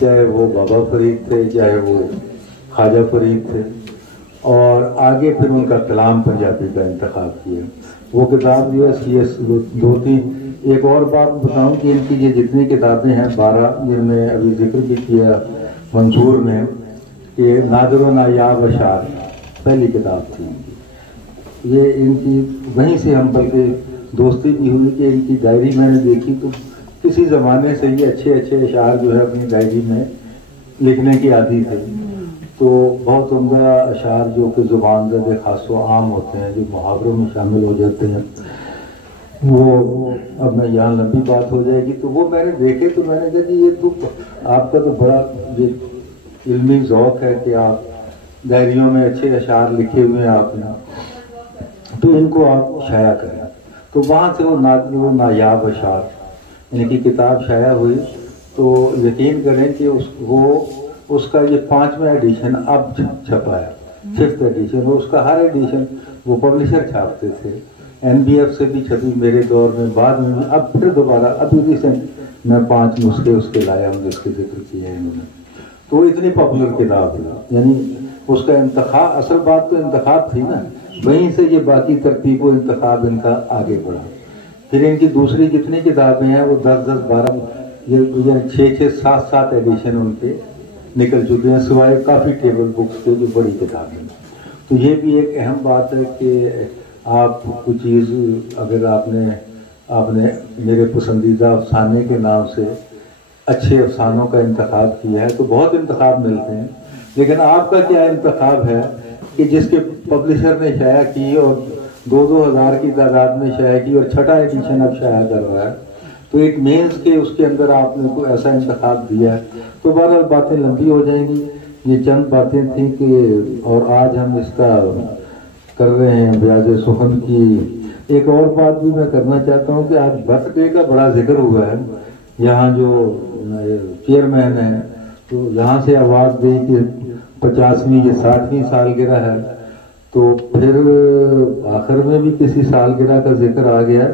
چاہے وہ بابا فرید تھے چاہے وہ خواجہ فرید تھے، اور آگے پھر ان کا کلام پنجابی کا انتخاب کیا. وہ کتاب جو ہے 2-3 ایک اور بات بتاؤں کہ ان کی یہ جتنی کتابیں ہیں 12 جن میں ابھی ذکر بھی کیا منصور میں کہ نادر و نایاب اشعار پہلی کتاب تھی یہ ان کی. وہیں سے ہم بلکہ دوستی بھی ہوئی کہ ان کی ڈائری میں نے دیکھی تو کسی زمانے سے یہ اچھے اشعار جو ہے اپنی ڈائری میں لکھنے کی عادی تھے. تو بہت عمدہ اشعار جو کہ زبان زد خاص و عام ہوتے ہیں، جو محاوروں میں شامل ہو جاتے ہیں، وہ اب میں یہاں لمبی بات ہو جائے گی. تو وہ میں نے دیکھے تو میں نے کہا کہ یہ تو آپ کا تو بڑا یہ علمی ذوق ہے کہ آپ ڈائریوں میں اچھے اشعار لکھے ہوئے ہیں آپ نے، تو ان کو آپ شائع کریں. تو وہاں سے وہ نایاب اشعار یعنی کہ کتاب شائع ہوئی. تو یقین کریں کہ اس کا یہ 5واں ایڈیشن اب چھپا ہے، 5th ایڈیشن. اس کا ہر ایڈیشن وہ پبلشر چھاپتے تھے، NBF سے بھی چھپی میرے دور میں، بعد میں بھی، اب پھر دوبارہ ابھی ریسنٹ میں 5 نسخے اس کے لایا ہوں جس کے ذکر کیے ہیں انہوں نے. تو وہ اتنی پاپولر کتاب تھی، یعنی اس کا انتخاب، اصل بات تو انتخاب تھی نا، وہیں سے یہ باقی ترتیب و انتخاب ان کا آگے بڑھا. پھر ان کی دوسری جتنی کتابیں ہیں وہ 10-10 12 یہ 6-7 ایڈیشن ان کے نکل چکے ہیں، سوائے کافی ٹیبل بکس کے جو بڑی کتابیں. تو یہ بھی ایک اہم بات ہے کہ آپ کوئی چیز اگر آپ نے میرے پسندیدہ افسانے کے نام سے अच्छे अफसानों का इंतखाब किया है, तो बहुत इंतखाब मिलते हैं, लेकिन आपका क्या इंतखाब है कि जिसके पब्लिशर ने शाया की और 2-2 हज़ार की तादाद में शाया की और छठा एडिशन अब शाया कर रहा है, तो एक मेंस के उसके अंदर आपने को ऐसा इंतखाब दिया है। तो बहरहाल बातें लंबी हो जाएंगी, ये चंद बातें थी कि, और आज हम इसका कर रहे हैं ब्याज सुखन की। एक और बात भी मैं करना चाहता हूँ कि आज बर्थडे का बड़ा जिक्र हुआ है, यहाँ जो चेयरमैन है तो यहाँ से आवाज़ दी कि 50वीं या 60वीं सालगिरह है, तो फिर आखिर में भी किसी सालगिरह का जिक्र आ गया।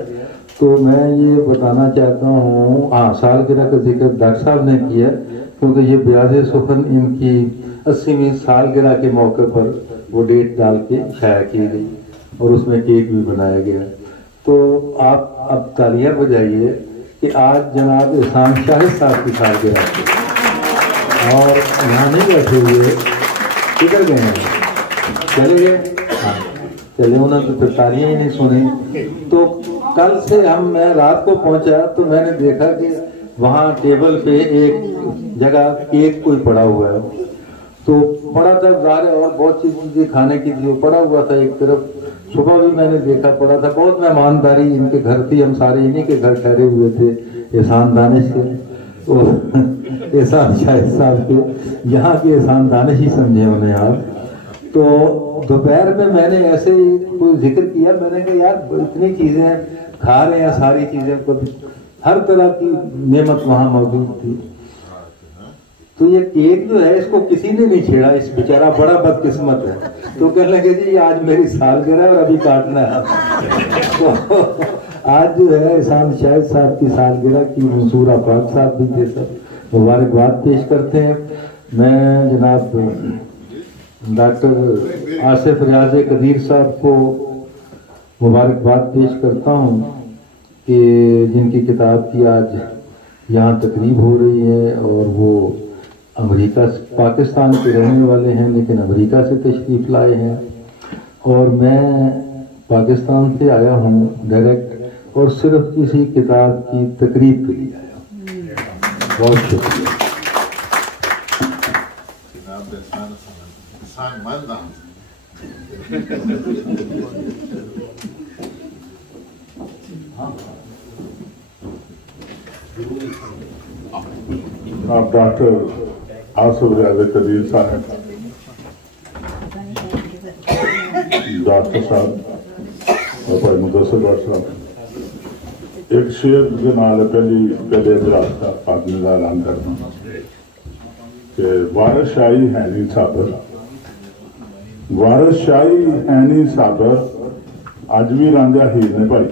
तो मैं ये बताना चाहता हूँ, हाँ सालगिरह का जिक्र डॉक्टर साहब ने किया, क्योंकि ये ब्याज सुखन इनकी 80वीं सालगिरह के मौके पर वो डेट डाल के शाया की गई और उसमें केक भी बनाया गया। तो आप अब तालियां बजाइए कि आज जनाब एहसान शाहिद साहब की सालगिरह है और यहाँ नहीं बैठे हुए, किधर गए हैं, चले गए, हाँ चले, उन्होंने तो तालियां ही नहीं सुनी। तो कल से मैं रात को पहुंचा तो मैंने देखा कि वहाँ टेबल पे एक जगह केक कोई पड़ा हुआ है, तो पड़ा था ज़ाहिर और बहुत सी चीज़ें खाने की थी, वो पड़ा हुआ था एक तरफ। सुबह भी मैंने देखा पड़ा था, बहुत मेहमानदारी इनके घर थी, हम सारे इन्हीं के घर ठहरे हुए थे, एहसान दानिश के, तो एहसान शाहिद साहब के, यहाँ के एहसान दानिश ही समझे उन्हें आप। तो दोपहर में मैंने ऐसे ही कोई जिक्र किया, मैंने कहा यार इतनी चीज़ें खा रहे हैं, सारी चीज़ें को हर तरह की नेमत वहाँ मौजूद थी, तो ये केक जो है इसको किसी ने नहीं छेड़ा, इस बेचारा बड़ा बदकिस्मत है। तो कहने लगे जी आज मेरी सालगिरह और अभी काटना है। तो आज जो है एहसान शाहिद साहब की सालगिरह की मंसूर आफाक साहब भी थे, सब मुबारकबाद पेश करते हैं। मैं जनाब डॉक्टर आसिफ रियाज कदीर साहब को मुबारकबाद पेश करता हूँ कि जिनकी किताब की आज यहाँ तकरीब हो रही है, और वो अमेरिका पाकिस्तान के रहने वाले हैं लेकिन अमेरिका से तशरीफ़ लाए हैं, और मैं पाकिस्तान से आया हूँ डायरेक्ट और सिर्फ किसी किताब की तकरीब के लिए आया हूँ। बहुत शुक्रिया। आप डॉक्टर आसिफ रियाज कदीर साहब, डॉक्टर साहब और भाई मुदस्सिर साहब, एक शेर के नाल पहले इजलास का पार्टनर का ऐलान करना कि वारिस शाही है नहीं साबर, वारिस शाही है नहीं साबर, अज भी रांझा हीर ने भाई।